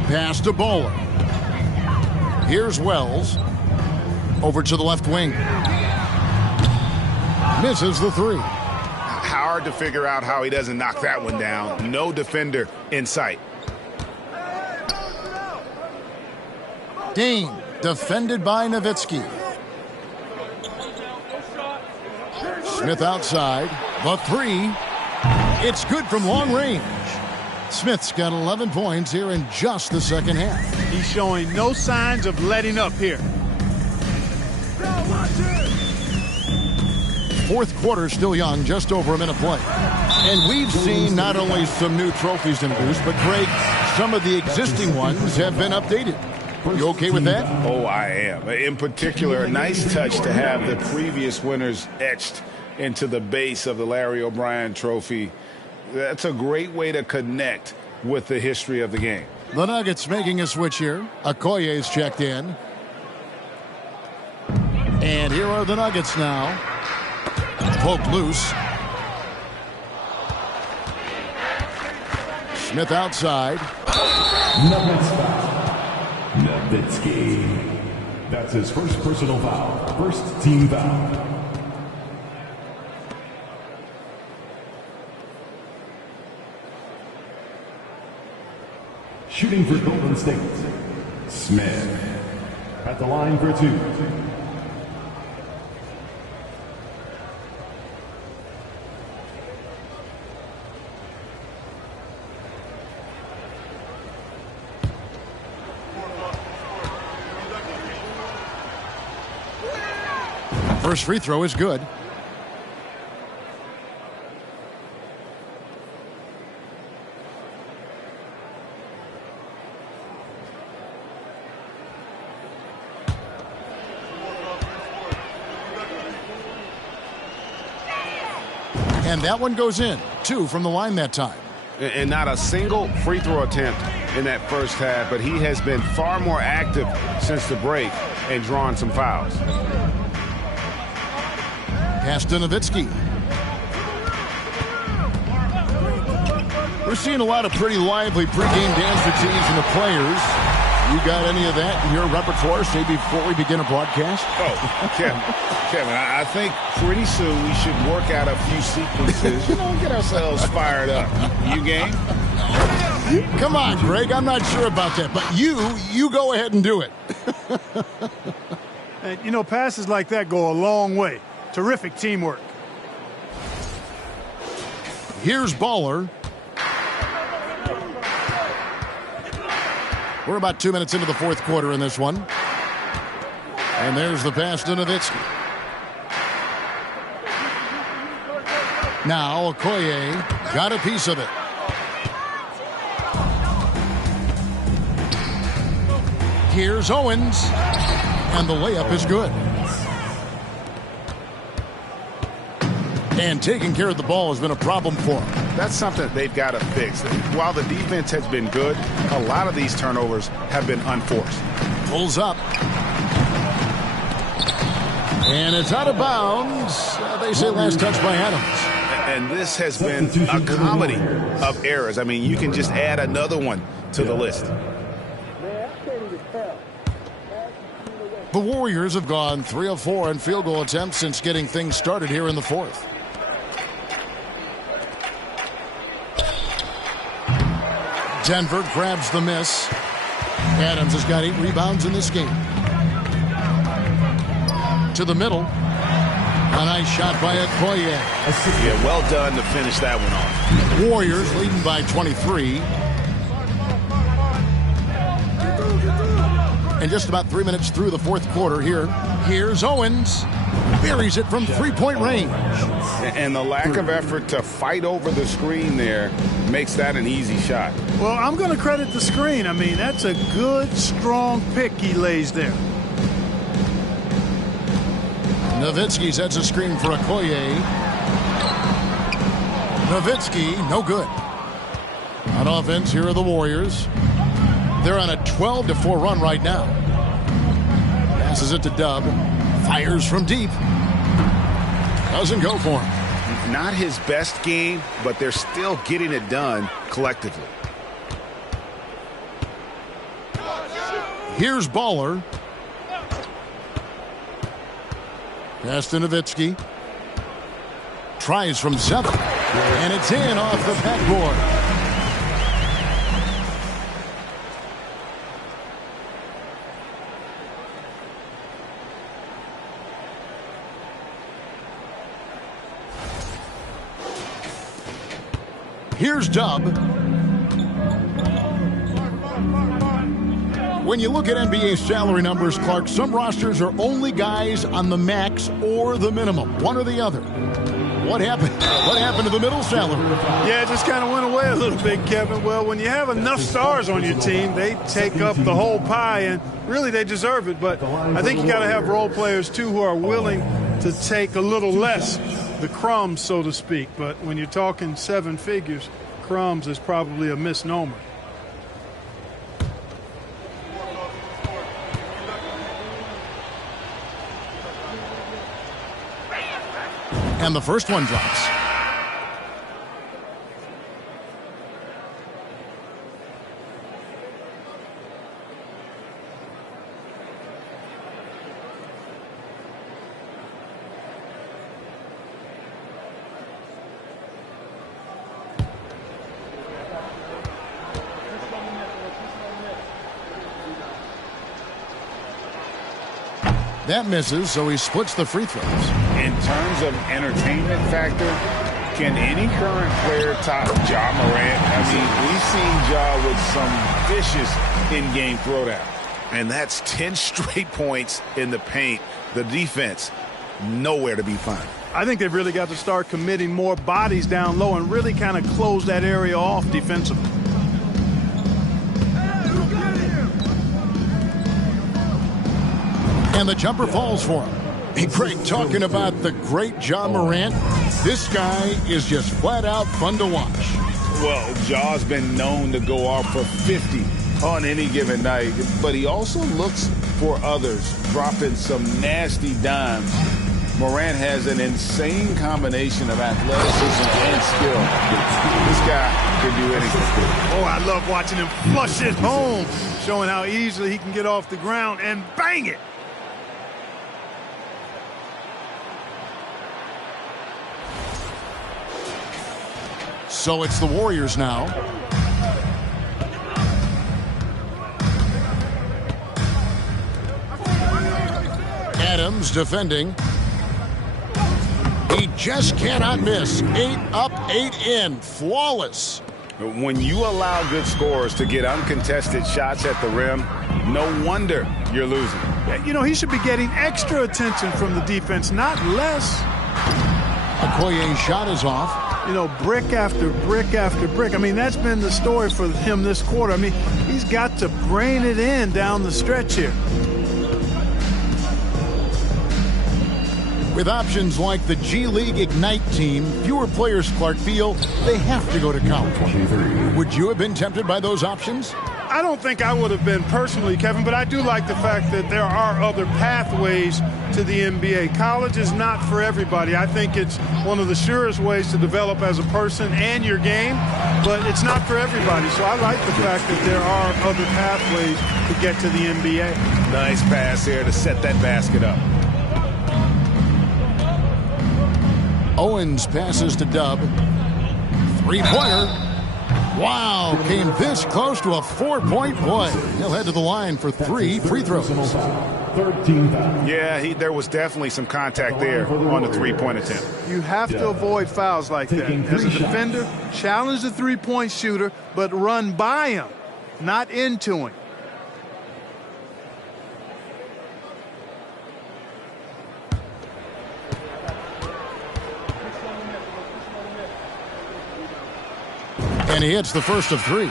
Pass to Baller. Here's Wells. Over to the left wing. Misses the 3. Hard to figure out how he doesn't knock that one down. No defender in sight. Dane defended by Nowitzki. Smith outside. The 3. It's good from long range. Smith's got 11 points here in just the second half. He's showing no signs of letting up here. 4th quarter still young, just over a minute play. And we've seen not only some new trophies introduced, but Greg, some of the existing ones have been updated. You okay with that? Oh, I am. In particular, a nice touch to have the previous winners etched into the base of the Larry O'Brien trophy. That's a great way to connect with the history of the game. The Nuggets making a switch here. Okoye's checked in. And here are the Nuggets now. Poked loose. Smith outside. Nuggets foul. Nowitzki. That's his first personal foul. First team foul. Shooting for Golden State, Smith. At the line for 2. First free throw is good. And that one goes in. 2 from the line that time. And not a single free throw attempt in that first half, but he has been far more active since the break and drawn some fouls. Pass to Nowitzki. We're seeing a lot of pretty lively pregame dance routines from the players. You got any of that in your repertoire, say, before we begin a broadcast? Oh, Kevin, I think pretty soon we should work out a few sequences, get ourselves fired up. You game? Come on, Greg, I'm not sure about that, but you go ahead and do it. And, passes like that go a long way. Terrific teamwork. Here's Baller. We're about 2 minutes into the fourth quarter in this one. And there's the pass to Nowitzki. Now Okoye got a piece of it. Here's Owens. And the layup is good. And taking care of the ball has been a problem for him. That's something they've got to fix. While the defense has been good, a lot of these turnovers have been unforced. Pulls up. And it's out of bounds. They say last touch by Adams. And this has been a comedy of errors. I mean, you can just add another one to the list. The Warriors have gone 3 of 4 in field goal attempts since getting things started here in the fourth. Denver grabs the miss. Adams has got 8 rebounds in this game. To the middle. A nice shot by Okoye. Yeah, well done to finish that one off. Warriors leading by 23. And just about 3 minutes through the fourth quarter here. Here's Owens. Buries it from three-point range. And the lack of effort to fight over the screen there makes that an easy shot. Well, I'm going to credit the screen. I mean, that's a good, strong pick he lays there. Nowitzki sets a screen for Okoye. Nowitzki, no good. On offense, here are the Warriors. They're on a 12-4 run right now. Passes it to Dub. Fires from deep. Doesn't go for him. Not his best game, but they're still getting it done collectively. Here's Baller. Pass to Nowitzki. Tries from 7. And it's in off the backboard. Here's Dub. When you look at NBA salary numbers, Clark, some rosters are only guys on the max or the minimum, one or the other. What happened? What happened to the middle salary? Yeah, it just kind of went away a little bit, Kevin. Well, when you have enough stars on your team, they take up the whole pie, and really they deserve it. But I think you got to have role players, too, who are willing to take a little less, the crumbs, so to speak. But when you're talking 7 figures, crumbs is probably a misnomer. And the first one drops. That misses, so he splits the free throws. In terms of entertainment factor, can any current player top Ja Morant? I mean, we've seen Ja with some vicious in-game throwdown. And that's 10 straight points in the paint. The defense, nowhere to be found. I think they've really got to start committing more bodies down low and really kind of close that area off defensively. And the jumper falls for him. Hey, Craig, talking about the great Ja Morant, this guy is just flat out fun to watch. Well, Jaw's been known to go off for 50 on any given night, but he also looks for others, dropping some nasty dimes. Morant has an insane combination of athleticism and skill. This guy can do anything. Oh, I love watching him flush it home, showing how easily he can get off the ground and bang it. So it's the Warriors now. Adams defending. He just cannot miss. 8 up, 8 in. Flawless. When you allow good scorers to get uncontested shots at the rim, no wonder you're losing. You know, he should be getting extra attention from the defense, not less. Okoye's shot is off. You know, brick after brick after brick. I mean, that's been the story for him this quarter. I mean, he's got to brain it in down the stretch here. With options like the G League Ignite team, fewer players, Clark, feel they have to go to college. Would you have been tempted by those options? I don't think I would have been personally, Kevin, but I do like the fact that there are other pathways to the NBA. College is not for everybody. I think it's one of the surest ways to develop as a person and your game, but it's not for everybody. So I like the fact that there are other pathways to get to the NBA. Nice pass here to set that basket up. Owens passes to Dub. Three-pointer. Wow, came this close to a 4-point play. He'll head to the line for 3 free throws. Yeah, there was definitely some contact there on the three-point attempt. You have to avoid fouls like that. As a defender, challenge the three-point shooter, but run by him, not into him. And he hits the first of 3.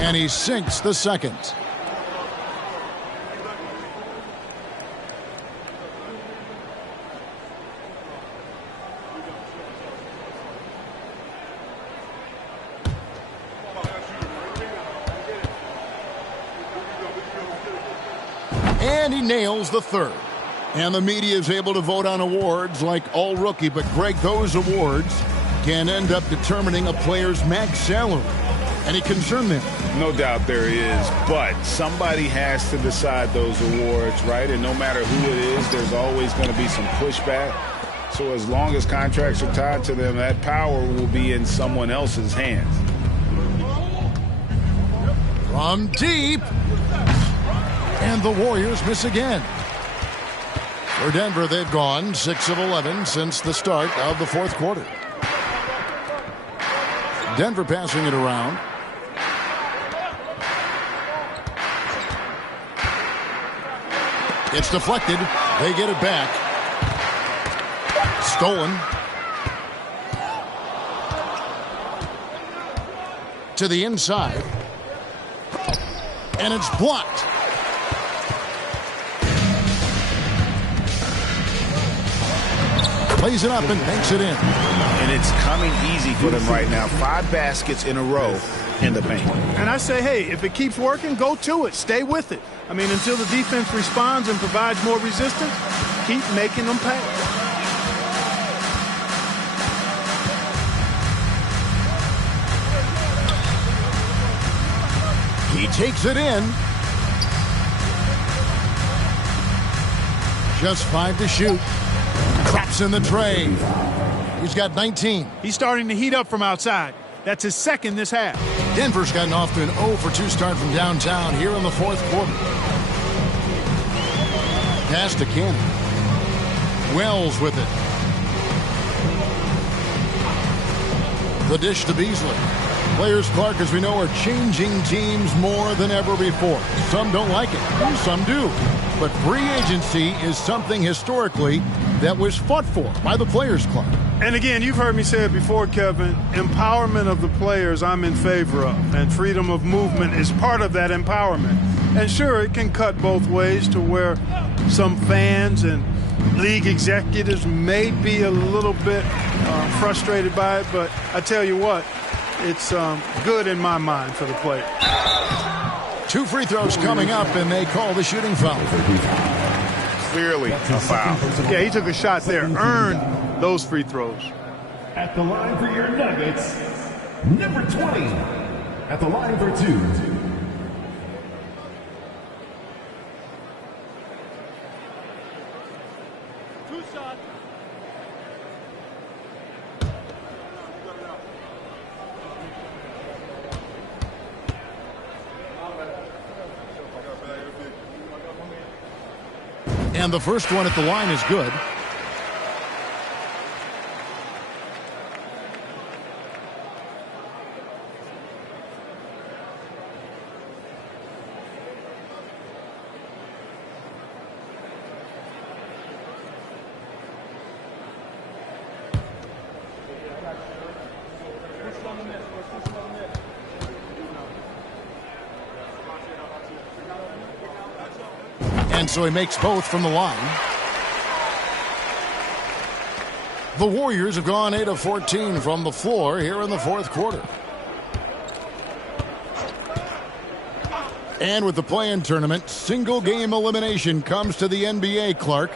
And he sinks the second. And he nails the third. And the media is able to vote on awards like All Rookie. But, Greg, those awards can end up determining a player's max salary. Any concern there? No doubt there is. But somebody has to decide those awards, right? And no matter who it is, there's always going to be some pushback. So as long as contracts are tied to them, that power will be in someone else's hands. From deep. And the Warriors miss again. For Denver, they've gone 6 of 11 since the start of the fourth quarter. Denver passing it around. It's deflected. They get it back. Stolen. To the inside. And it's blocked. Plays it up and banks it in. And it's coming easy for them right now. 5 baskets in a row in the paint. And I say, hey, if it keeps working, go to it. Stay with it. I mean, until the defense responds and provides more resistance, keep making them pay. He takes it in. Just 5 to shoot. Drops in the tray. He's got 19. He's starting to heat up from outside. That's his second this half. Denver's gotten off to an 0-for-2 start from downtown here in the fourth quarter. Pass to Cannon. Wells with it. The dish to Beasley. Players, Clark, as we know, are changing teams more than ever before. Some don't like it, some do. But free agency is something historically that was fought for by the Players Club. And again, you've heard me say it before, Kevin, empowerment of the players I'm in favor of, and freedom of movement is part of that empowerment. And sure, it can cut both ways to where some fans and league executives may be a little bit frustrated by it, but I tell you what, it's good in my mind for the player. 2 free throws coming up, and they call the shooting foul. Clearly a foul. Yeah, he took a shot there, earned those free throws. At the line for your Nuggets, number 20. At the line for 2. And the first one at the line is good. And so he makes both from the line. The Warriors have gone 8 of 14 from the floor here in the fourth quarter. And with the play-in tournament, single game elimination comes to the NBA, Clark.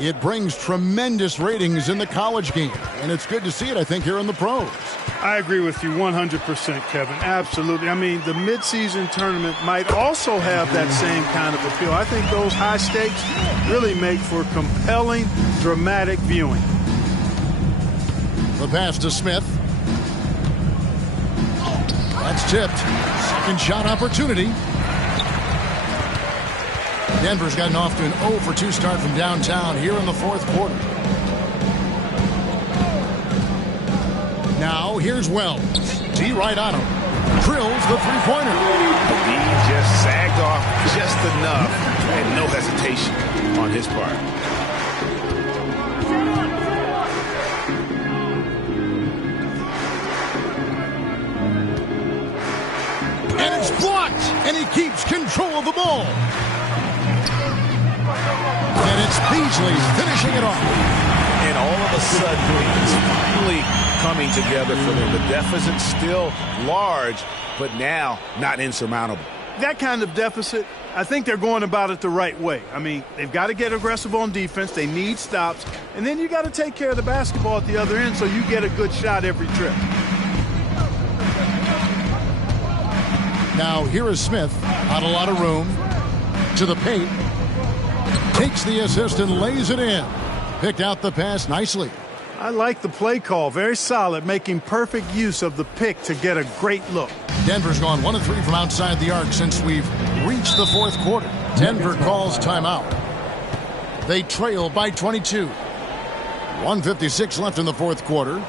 It brings tremendous ratings in the college game. And it's good to see it, I think, here in the pros. I agree with you 100%, Kevin. Absolutely. I mean, the midseason tournament might also have that same kind of appeal. I think those high stakes really make for compelling, dramatic viewing. The pass to Smith. That's tipped. Second shot opportunity. Denver's gotten off to an 0 for 2 start from downtown here in the fourth quarter. Now here's Wells. D right on him. Drills the three-pointer. He just sagged off just enough and no hesitation on his part. And it's blocked, and he keeps control of the ball. And it's Beasley finishing it off. And all of a sudden, it's finally coming together for them. The deficit's still large, but now not insurmountable. That kind of deficit, I think they're going about it the right way. I mean, they've got to get aggressive on defense. They need stops. And then you got to take care of the basketball at the other end so you get a good shot every trip. Now here is Smith. Not a lot of room. To the paint. Takes the assist and lays it in. Picked out the pass nicely. I like the play call. Very solid, making perfect use of the pick to get a great look. Denver's gone 1 of 3 from outside the arc since we've reached the fourth quarter. Denver calls timeout. They trail by 22. 1:56 left in the fourth quarter.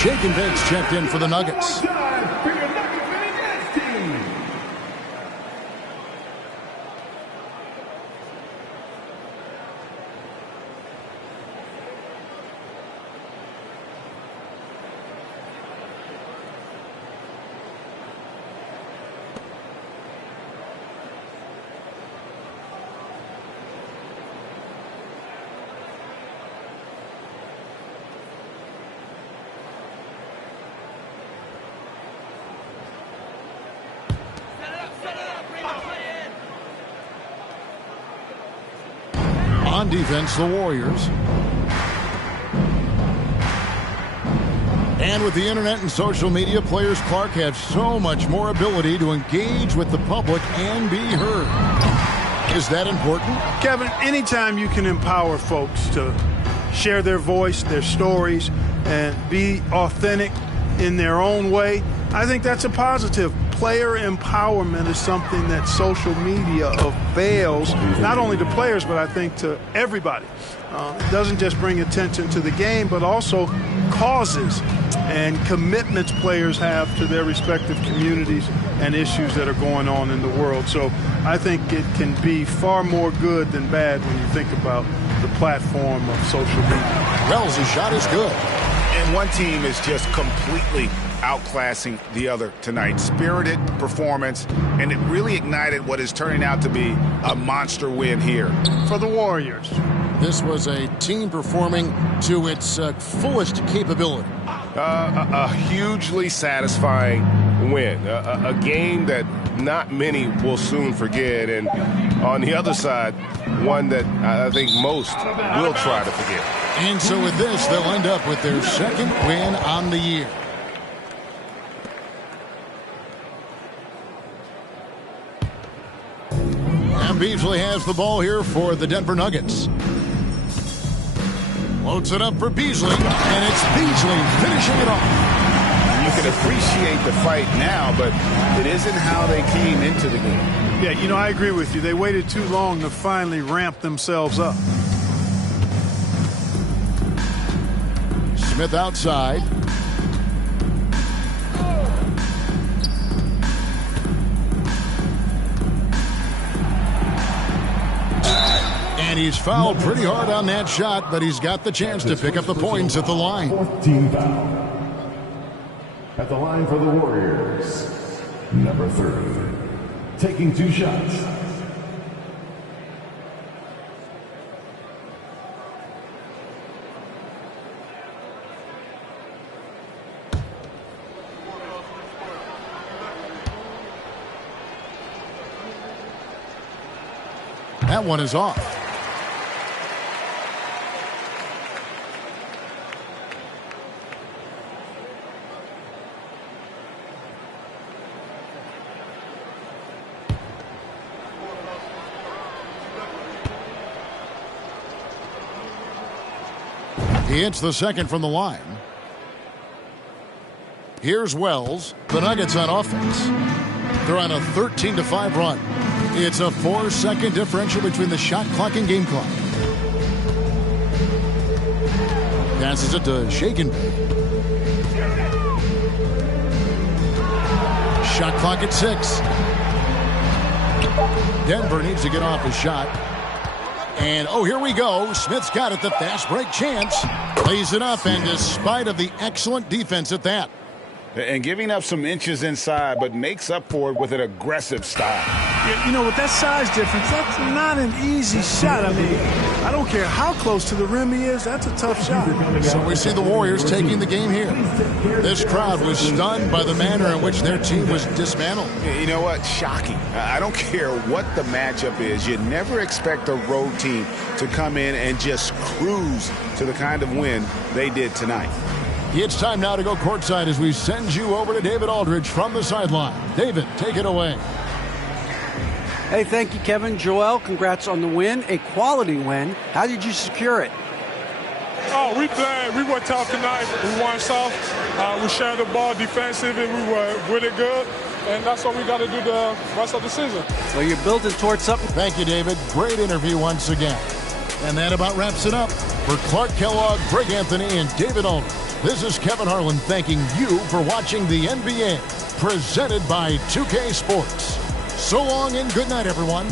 Shake and Bake's checked in for the Nuggets. Time for your Nuggets winning next team. On defense, the Warriors. And with the internet and social media, players Clark have so much more ability to engage with the public and be heard. Is that important? Kevin, anytime you can empower folks to share their voice, their stories, and be authentic in their own way, I think that's a positive. Player empowerment is something that social media avails, not only to players, but I think to everybody. It doesn't just bring attention to the game, but also causes and commitments players have to their respective communities and issues that are going on in the world. So I think it can be far more good than bad when you think about the platform of social media. Wells' shot is good. And one team is just completely outclassing the other tonight. Spirited performance, and it really ignited what is turning out to be a monster win here for the Warriors. This was a team performing to its fullest capability. A hugely satisfying win. A game that not many will soon forget. And on the other side, one that I think most will try to forget. And so with this, they'll end up with their second win on the year. And Beasley has the ball here for the Denver Nuggets. Loads it up for Beasley, and it's Beasley finishing it off. You can appreciate the fight now, but it isn't how they came into the game. Yeah, you know, I agree with you. They waited too long to finally ramp themselves up. Smith outside. And he's fouled pretty hard on that shot, but he's got the chance to pick up the points at the line. Fourth team foul. At the line for the Warriors, number 30, taking 2 shots. That one is off. He hits the second from the line. Here's Wells. The Nuggets on offense. They're on a 13-5 run. It's a 4-second differential between the shot clock and game clock. Passes it to Shake and Bake. Shot clock at 6. Denver needs to get off his shot. And, oh, here we go. Smith's got it. The fast break chance. Lays it up, and despite of the excellent defense at that. And giving up some inches inside, but makes up for it with an aggressive style. Yeah, you know, with that size difference, that's not an easy shot. I mean, I don't care how close to the rim he is. That's a tough shot. So we see the Warriors taking the game here. This crowd was stunned by the manner in which their team was dismantled. You know what? Shocking. I don't care what the matchup is. You never expect a road team to come in and just cruise to the kind of win they did tonight. It's time now to go courtside as we send you over to David Aldridge from the sideline. David, take it away. Hey, thank you, Kevin. Joel, congrats on the win. A quality win. How did you secure it? Oh, we played. We were tough tonight. We won soft. We shared the ball defensively. We were really good. And that's what we got to do the rest of the season. Well, you're building towards something. Thank you, David. Great interview once again. And that about wraps it up. For Clark Kellogg, Greg Anthony, and David Aldridge, This is Kevin Harlan thanking you for watching the NBA, presented by 2K Sports. So long and good night, everyone.